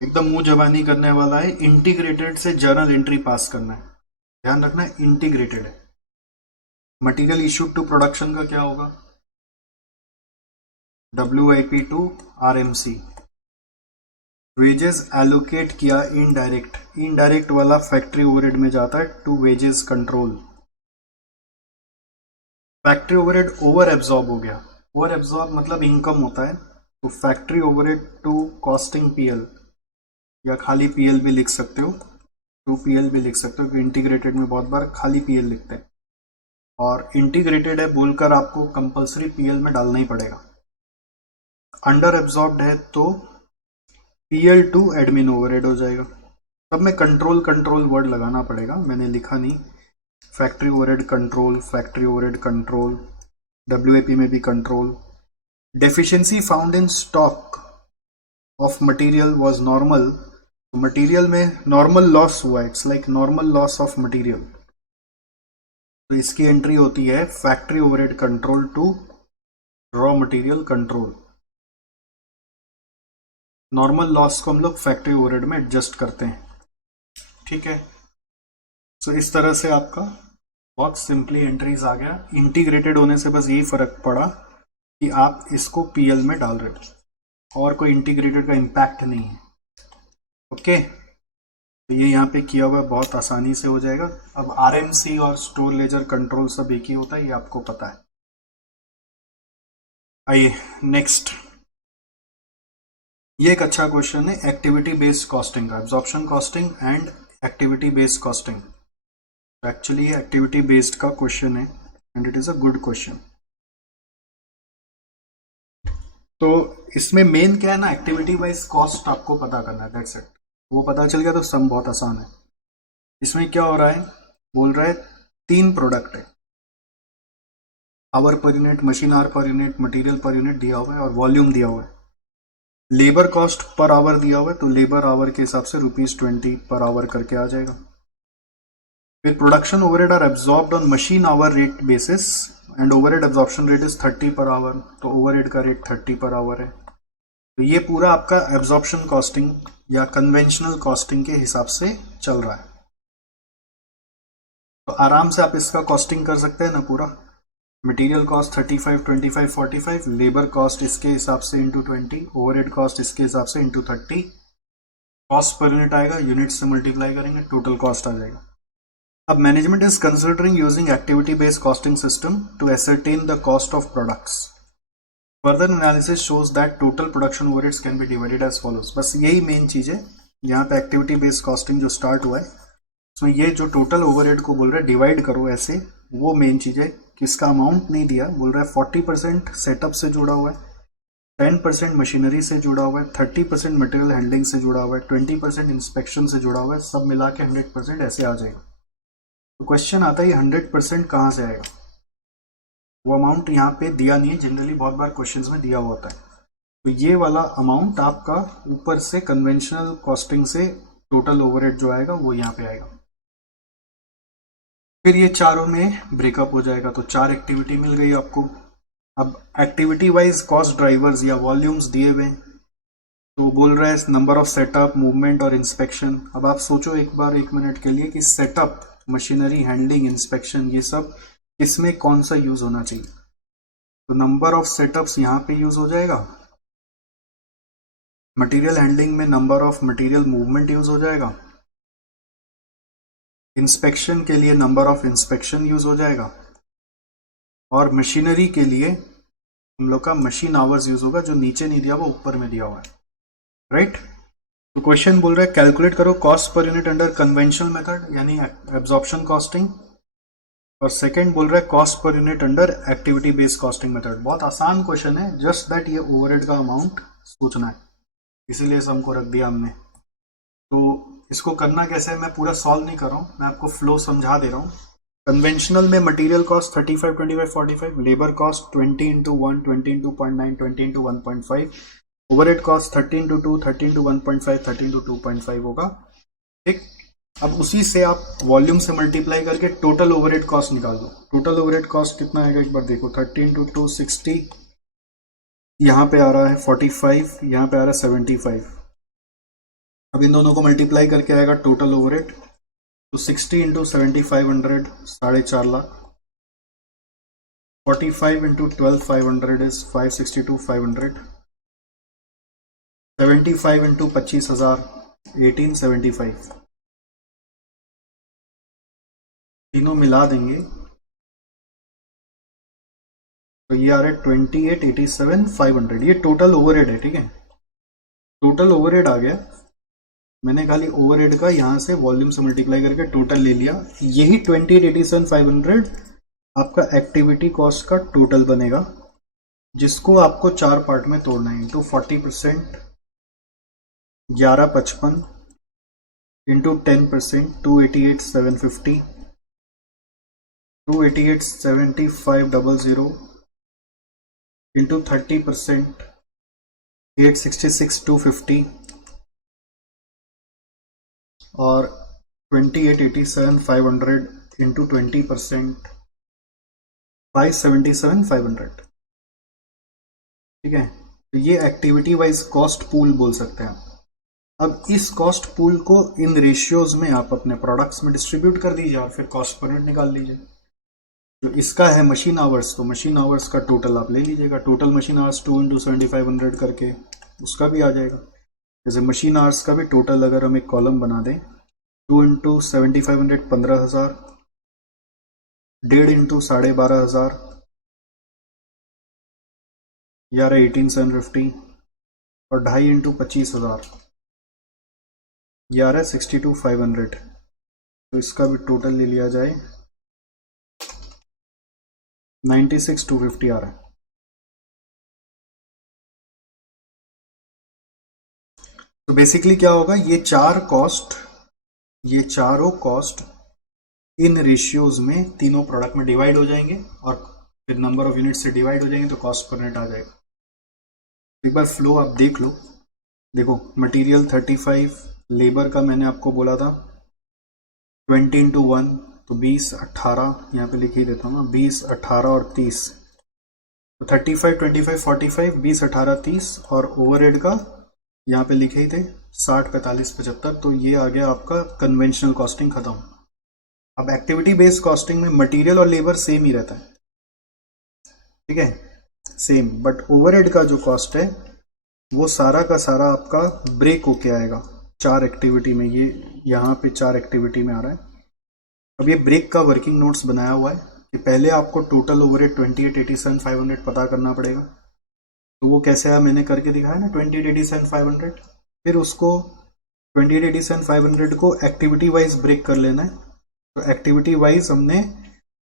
एकदम मुंह जबानी करने वाला है। इंटीग्रेटेड से जर्नल एंट्री पास करना है, ध्यान रखना है इंटीग्रेटेड है। मटेरियल इश्यूड टू प्रोडक्शन का क्या होगा? WIP to RMC। Wages allocate किया इनडायरेक्ट, इनडायरेक्ट वाला फैक्ट्री ओवरहेड में जाता है to wages control. Factory overhead over absorb हो गया, ओवर एब्जॉर्ब मतलब इनकम होता है, तो factory overhead to costing PL, या खाली PL भी लिख सकते हो, टू PL भी लिख सकते हो, क्योंकि इंटीग्रेटेड में बहुत बार खाली PL लिखते हैं, और इंटीग्रेटेड है बोलकर आपको कंपलसरी PL में डालना ही पड़ेगा। अंडर एब्जॉर्ब्ड है तो PL टू एडमिन ओवरहेड हो जाएगा। तब में कंट्रोल कंट्रोल वर्ड लगाना पड़ेगा, मैंने लिखा नहीं। Factory overhead control, factory overhead control, WIP में भी control. Deficiency found in stock of material was normal, material में नॉर्मल लॉस हुआ, it's like normal loss of material, तो इसकी एंट्री होती है factory overhead control to raw material control. Normal loss को हम लोग फैक्ट्री ओवरहेड में एडजस्ट करते हैं, ठीक है। सो इस तरह से आपका बहुत सिंपली एंट्रीज आ गया। इंटीग्रेटेड होने से बस यही फर्क पड़ा कि आप इसको पीएल में डाल रहे हो और कोई इंटीग्रेटेड का इम्पैक्ट नहीं है। ओके, तो ये यहाँ पे किया हुआ बहुत आसानी से हो जाएगा। अब आरएमसी और स्टोर लेजर कंट्रोल सब एक ही होता है, ये आपको पता है। आइए नेक्स्ट, ये एक अच्छा क्वेश्चन है एक्टिविटी बेस्ड कॉस्टिंग का, absorption costing and activity based costing. Actually ये एक्टिविटी बेस्ड का क्वेश्चन है and it is a good question. तो इसमें मेन क्या है ना, एक्टिविटी वाइज कॉस्ट आपको पता करना है, दैट्स इट। वो पता चल गया तो सम बहुत आसान है। इसमें क्या हो रहा है, बोल रहा है 3 प्रोडक्ट है, hour per unit, machine hour per unit, material per unit दिया हुआ है और वॉल्यूम दिया हुआ है। लेबर कॉस्ट पर आवर दिया हुआ है, तो लेबर आवर के हिसाब से ₹20 पर आवर करके आ जाएगा। फिर production overhead are absorbed on machine hour rate basis and overhead absorption rate is 30 per our, तो ओवरहेड का रेट 30 पर आवर है। तो ये पूरा आपका एब्जॉर्प्शन कॉस्टिंग या कन्वेंशनल कॉस्टिंग के हिसाब से चल रहा है। तो आराम से आप इसका कॉस्टिंग कर सकते हैं ना पूरा। मटेरियल कॉस्ट 35, 25, 45, लेबर कॉस्ट इसके हिसाब से इंटू 20, ओवरहेड कॉस्ट इसके हिसाब से इंटू 30, कॉस्ट पर यूनिट आएगा, यूनिट से मल्टीप्लाई करेंगे, टोटल कॉस्ट आ जाएगा। अब management is considering using activity based costing system to ascertain the cost of products. Further analysis shows that total production overheads can be divided as follows. बस यही main चीज है यहाँ पे, एक्टिविटी बेस्ड कॉस्टिंग जो स्टार्ट हुआ है उसमें ये जो टोटल ओवरहेड को बोल रहा है डिवाइड करो ऐसे, वो मेन चीज है। किसका अमाउंट नहीं दिया, बोल रहा है 40% सेटअप से जुड़ा हुआ है, 10% मशीनरी से जुड़ा हुआ है, 30% मटेरियल हैंडलिंग से जुड़ा हुआ है, 20% इंस्पेक्शन से जुड़ा हुआ है, सब मिला के 100% ऐसे आ जाएगा। तो क्वेश्चन आता है 100% कहाँ से आएगा, वो अमाउंट यहाँ पे दिया नहीं है, जनरली बहुत बार क्वेश्चंस में दिया हुआ होता है। तो ये वाला अमाउंट आपका ऊपर से कन्वेंशनल कॉस्टिंग से टोटल ओवरहेड जो आएगा वो यहाँ पे आएगा। फिर ये चारों में ब्रेकअप हो जाएगा, तो 4 एक्टिविटी मिल गई आपको। अब एक्टिविटी वाइज कॉस्ट ड्राइवर्स या वॉल्यूम्स दिए हुए, तो बोल रहा है नंबर ऑफ सेटअप, मूवमेंट और इंस्पेक्शन। अब आप सोचो एक बार 1 मिनट के लिए कि सेटअप, मशीनरी हैंडलिंग, इंस्पेक्शन, ये सब इसमें कौन सा यूज होना चाहिए। तो नंबर ऑफ सेटअप्स यहाँ पे यूज हो जाएगा, मटेरियल हैंडलिंग में number of material movement use हो जाएगा, इंस्पेक्शन के लिए नंबर ऑफ इंस्पेक्शन यूज हो जाएगा, और मशीनरी के लिए हम लोग का मशीन आवर्स यूज होगा, जो नीचे नहीं दिया हुआ ऊपर में दिया हुआ है, राइट। तो क्वेश्चन बोल रहा है कैलकुलेट करो cost per unit under conventional method यानी एब्जॉर्प्शन कॉस्टिंग, और सेकंड बोल रहा है cost per unit under activity based costing method. बहुत आसान क्वेश्चन है, जस्ट दैट ये ओवरहेड का अमाउंट सोचना है, इसीलिए हमको रख दिया हमने। तो इसको करना कैसे है, मैं पूरा सॉल्व नहीं कर रहा हूँ, मैं आपको फ्लो समझा दे रहा हूँ। कन्वेंशनल में material cost 35, 25, 45, labour cost 20 into 1, 20 into 0.9, 20 into 1.5, overhead cost 30 into 2, 30 into 1.5, 30 into 2.5 होगा, ठीक। अब उसी से आप वॉल्यूम से मल्टीप्लाई करके टोटल ओवरहेड कॉस्ट निकाल दो। टोटल ओवरहेड कॉस्ट कितना आएगा एक बार देखो, 30 इंटू 2 60, यहाँ पे आ रहा है 45, यहाँ पे आ रहा है 75। अब इन दोनों को मल्टीप्लाई करके आएगा टोटल ओवरहेड, तो 60 into 7500 4.5 lakh, 45 into 12,500 is 562,500, 75 into 25,000 1875, तीनों मिला देंगे तो ये आ रहा है 28,87,500। ये टोटल ओवरहेड है, ठीक है, टोटल ओवरहेड आ गया। मैंने खाली ओवरहेड का यहाँ से वॉल्यूम से मल्टीप्लाई करके टोटल ले लिया, यही 28,87,500 आपका एक्टिविटी कॉस्ट का टोटल बनेगा, जिसको आपको 4 पार्ट में तोड़ना है। इंटू 40% 1155, इंटू 10% 288,750, 288,7500, इंटू 30% 866,250, और 28,87,500 इंटू 20% 577,500, ठीक है। तो ये एक्टिविटी वाइज कॉस्ट पूल बोल सकते हैं। अब इस कॉस्ट पूल को इन रेशियोज में आप अपने प्रोडक्ट्स में डिस्ट्रीब्यूट कर दीजिए और फिर कॉस्ट पर यूनिट निकाल लीजिए। जो इसका है मशीन आवर्स, तो मशीन आवर्स का टोटल आप ले लीजिएगा, टोटल मशीन आवर्स 2 इंटू 7500 करके उसका भी आ जाएगा। जैसे मशीन आवर्स का भी टोटल अगर हम एक कॉलम बना दें, 2 इंटू 7500 15,000, 1.5 इंटू 12,500 11 18,750 और 2.5 इंटू 25,000 11 62,500। तो इसका भी टोटल ले लिया जाए 96,250 आ रहा है। तो बेसिकली क्या होगा, ये चारों कॉस्ट इन रेशियोज में तीनों प्रोडक्ट में डिवाइड हो जाएंगे और फिर नंबर ऑफ यूनिट से डिवाइड हो जाएंगे तो कॉस्ट पर नेट आ जाएगा। एक बार फ्लो आप देख लो। देखो मटेरियल 35, लेबर का मैंने आपको बोला था 20 इंटू 1 तो 20 18, यहाँ पे लिख ही देता हूँ ना, 20 18 और 30, तो 35 25 45 20 18 30 और ओवरहेड का यहाँ पे लिखे ही थे 60 45 75। तो ये आ गया आपका कन्वेंशनल कॉस्टिंग खत्म। अब एक्टिविटी बेस्ड कॉस्टिंग में मटेरियल और लेबर सेम ही रहता है, ठीक है, सेम, बट ओवरहेड का जो कॉस्ट है वो सारा का सारा आपका ब्रेक होके आएगा 4 एक्टिविटी में। ये यहाँ पे 4 एक्टिविटी में आ रहा है। अब ये ब्रेक का वर्किंग नोट्स बनाया हुआ है कि पहले आपको टोटल ओवरहेड 28,87,500 पता करना पड़ेगा। तो वो कैसे है मैंने करके दिखाया ना, 28,87,500। फिर उसको 28,87,500 को एक्टिविटी वाइज ब्रेक कर लेना है। तो एक्टिविटी वाइज हमने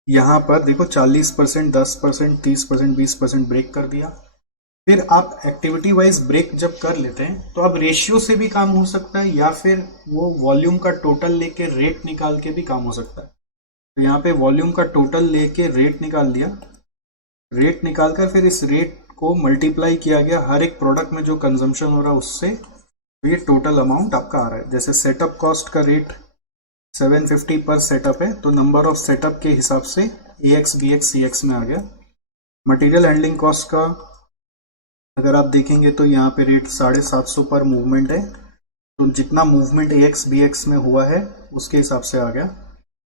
यहाँ पर देखो 40%, 10%, 30%, 20% ब्रेक कर दिया। फिर आप एक्टिविटी वाइज ब्रेक जब कर लेते हैं तो अब रेशियो से भी काम हो सकता है या फिर वो वॉल्यूम का टोटल लेके रेट निकाल के भी काम हो सकता है। तो यहाँ पे वॉल्यूम का टोटल लेके रेट निकाल दिया, रेट निकालकर फिर इस रेट को मल्टीप्लाई किया गया हर एक प्रोडक्ट में जो कंजम्पशन हो रहा है उससे, तो ये टोटल अमाउंट आपका आ रहा है। जैसे सेटअप कॉस्ट का रेट 750 पर सेटअप है तो नंबर ऑफ सेटअप के हिसाब से AX BX CX में आ गया। मटेरियल हैंडलिंग कॉस्ट का अगर आप देखेंगे तो यहाँ पे रेट 750 पर मूवमेंट है, तो जितना मूवमेंट AX BX में हुआ है उसके हिसाब से आ गया।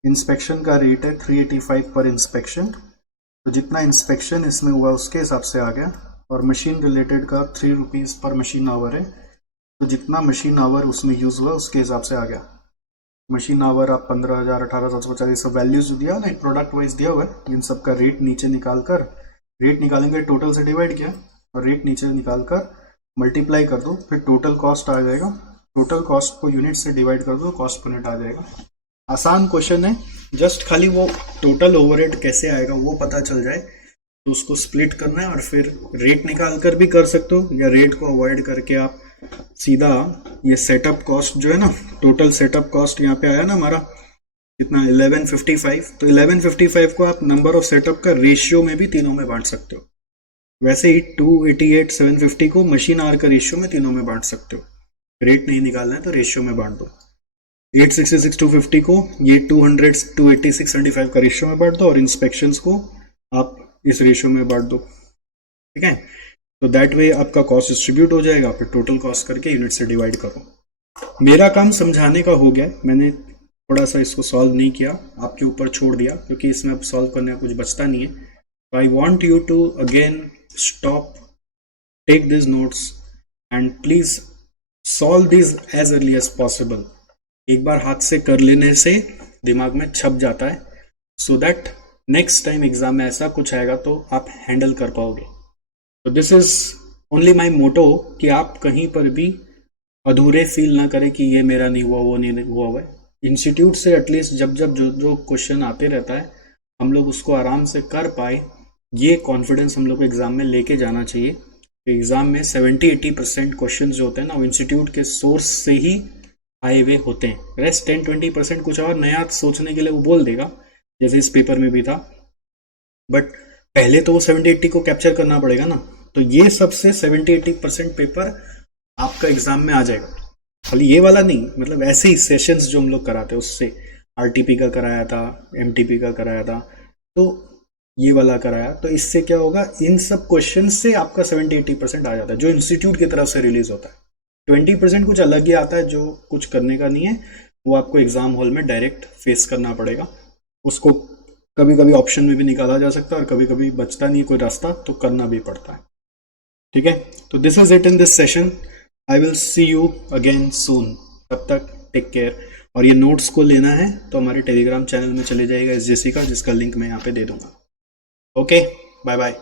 इंस्पेक्शन का रेट है 385 पर इंस्पेक्शन, तो जितना इंस्पेक्शन इसमें हुआ उसके हिसाब से आ गया। और मशीन रिलेटेड का 3 रुपीज़ पर मशीन आवर है, तो जितना मशीन आवर उसमें यूज़ हुआ उसके हिसाब से आ गया। मशीन आवर आप 15,000 18,750 सब वैल्यूज दिया ना, एक प्रोडक्ट वाइज दिया हुआ है। इन सब का रेट नीचे निकाल कर, रेट निकालेंगे टोटल से डिवाइड किया और रेट नीचे निकाल कर मल्टीप्लाई कर दो, फिर टोटल कॉस्ट आ जाएगा। टोटल कॉस्ट को यूनिट से डिवाइड कर दो, कॉस्ट पर नेट आ जाएगा। आसान क्वेश्चन है, जस्ट खाली वो टोटल ओवरहेड कैसे आएगा वो पता चल जाए तो उसको स्प्लिट करना है और फिर रेट निकाल कर भी कर सकते हो, या रेट को अवॉइड करके आप सीधा ये सेटअप कॉस्ट जो है ना, टोटल सेटअप कॉस्ट यहाँ पे आया ना हमारा कितना 1155, तो 1155 को आप नंबर ऑफ सेटअप का रेशियो में भी तीनों में बांट सकते हो। वैसे ही 288,750 को मशीन आवर का रेशियो में तीनों में बांट सकते हो। रेट नहीं निकालना है तो रेशियो में बांट दो। 866,250 को ये 200 286,75 का रेशियो में बांट दो और इंस्पेक्शंस को आप इस रेशियो में बांट दो, ठीक है। तो दैट वे आपका कॉस्ट डिस्ट्रीब्यूट हो जाएगा, फिर टोटल कॉस्ट करके यूनिट से डिवाइड करो। मेरा काम समझाने का हो गया, मैंने थोड़ा सा इसको सॉल्व नहीं किया, आपके ऊपर छोड़ दिया क्योंकि इसमें अब सॉल्व करने का कुछ बचता नहीं है। I want you to again stop, take this notes and please solve this as early as possible. एक बार हाथ से कर लेने से दिमाग में छप जाता है, so that next time exam में ऐसा कुछ आएगा तो आप हैंडल कर पाओगे। तो दिस इज ओनली माई मोटो कि आप कहीं पर भी अधूरे फील ना करें कि ये मेरा नहीं हुआ, वो नहीं हुआ है। इंस्टीट्यूट से एटलीस्ट जब जब जो जो क्वेश्चन आते रहता है हम लोग उसको आराम से कर पाए, ये कॉन्फिडेंस हम लोग को एग्जाम में लेके जाना चाहिए। एग्जाम में 70-80% क्वेश्चन जो होते हैं ना वो इंस्टीट्यूट के सोर्स से ही आए हुए होते हैं। रेस्ट 10-20% कुछ और नया सोचने के लिए वो बोल देगा, जैसे इस पेपर में भी था, बट पहले तो वो 70-80 को कैप्चर करना पड़ेगा ना। तो ये सबसे 70-80% पेपर आपका एग्जाम में आ जाएगा। खाली ये वाला नहीं, मतलब ऐसे ही सेशंस जो हम लोग कराते हैं उससे RTP का कराया था, MTP का कराया था, तो ये वाला कराया, तो इससे क्या होगा, इन सब क्वेश्चन से आपका 70-80% आ जाता है जो इंस्टीट्यूट की तरफ से रिलीज होता है। 20% कुछ अलग ही आता है जो कुछ करने का नहीं है, वो आपको एग्जाम हॉल में डायरेक्ट फेस करना पड़ेगा। उसको कभी कभी ऑप्शन में भी निकाला जा सकता है और कभी कभी बचता नहीं है कोई रास्ता तो करना भी पड़ता है। ठीक है, तो this is it in this session. I will see you again सून। तब तक टेक केयर। और ये नोट्स को लेना है तो हमारे टेलीग्राम चैनल में चले जाएगा SJC का, जिसका लिंक मैं यहाँ पे दे दूंगा। Okay, bye bye.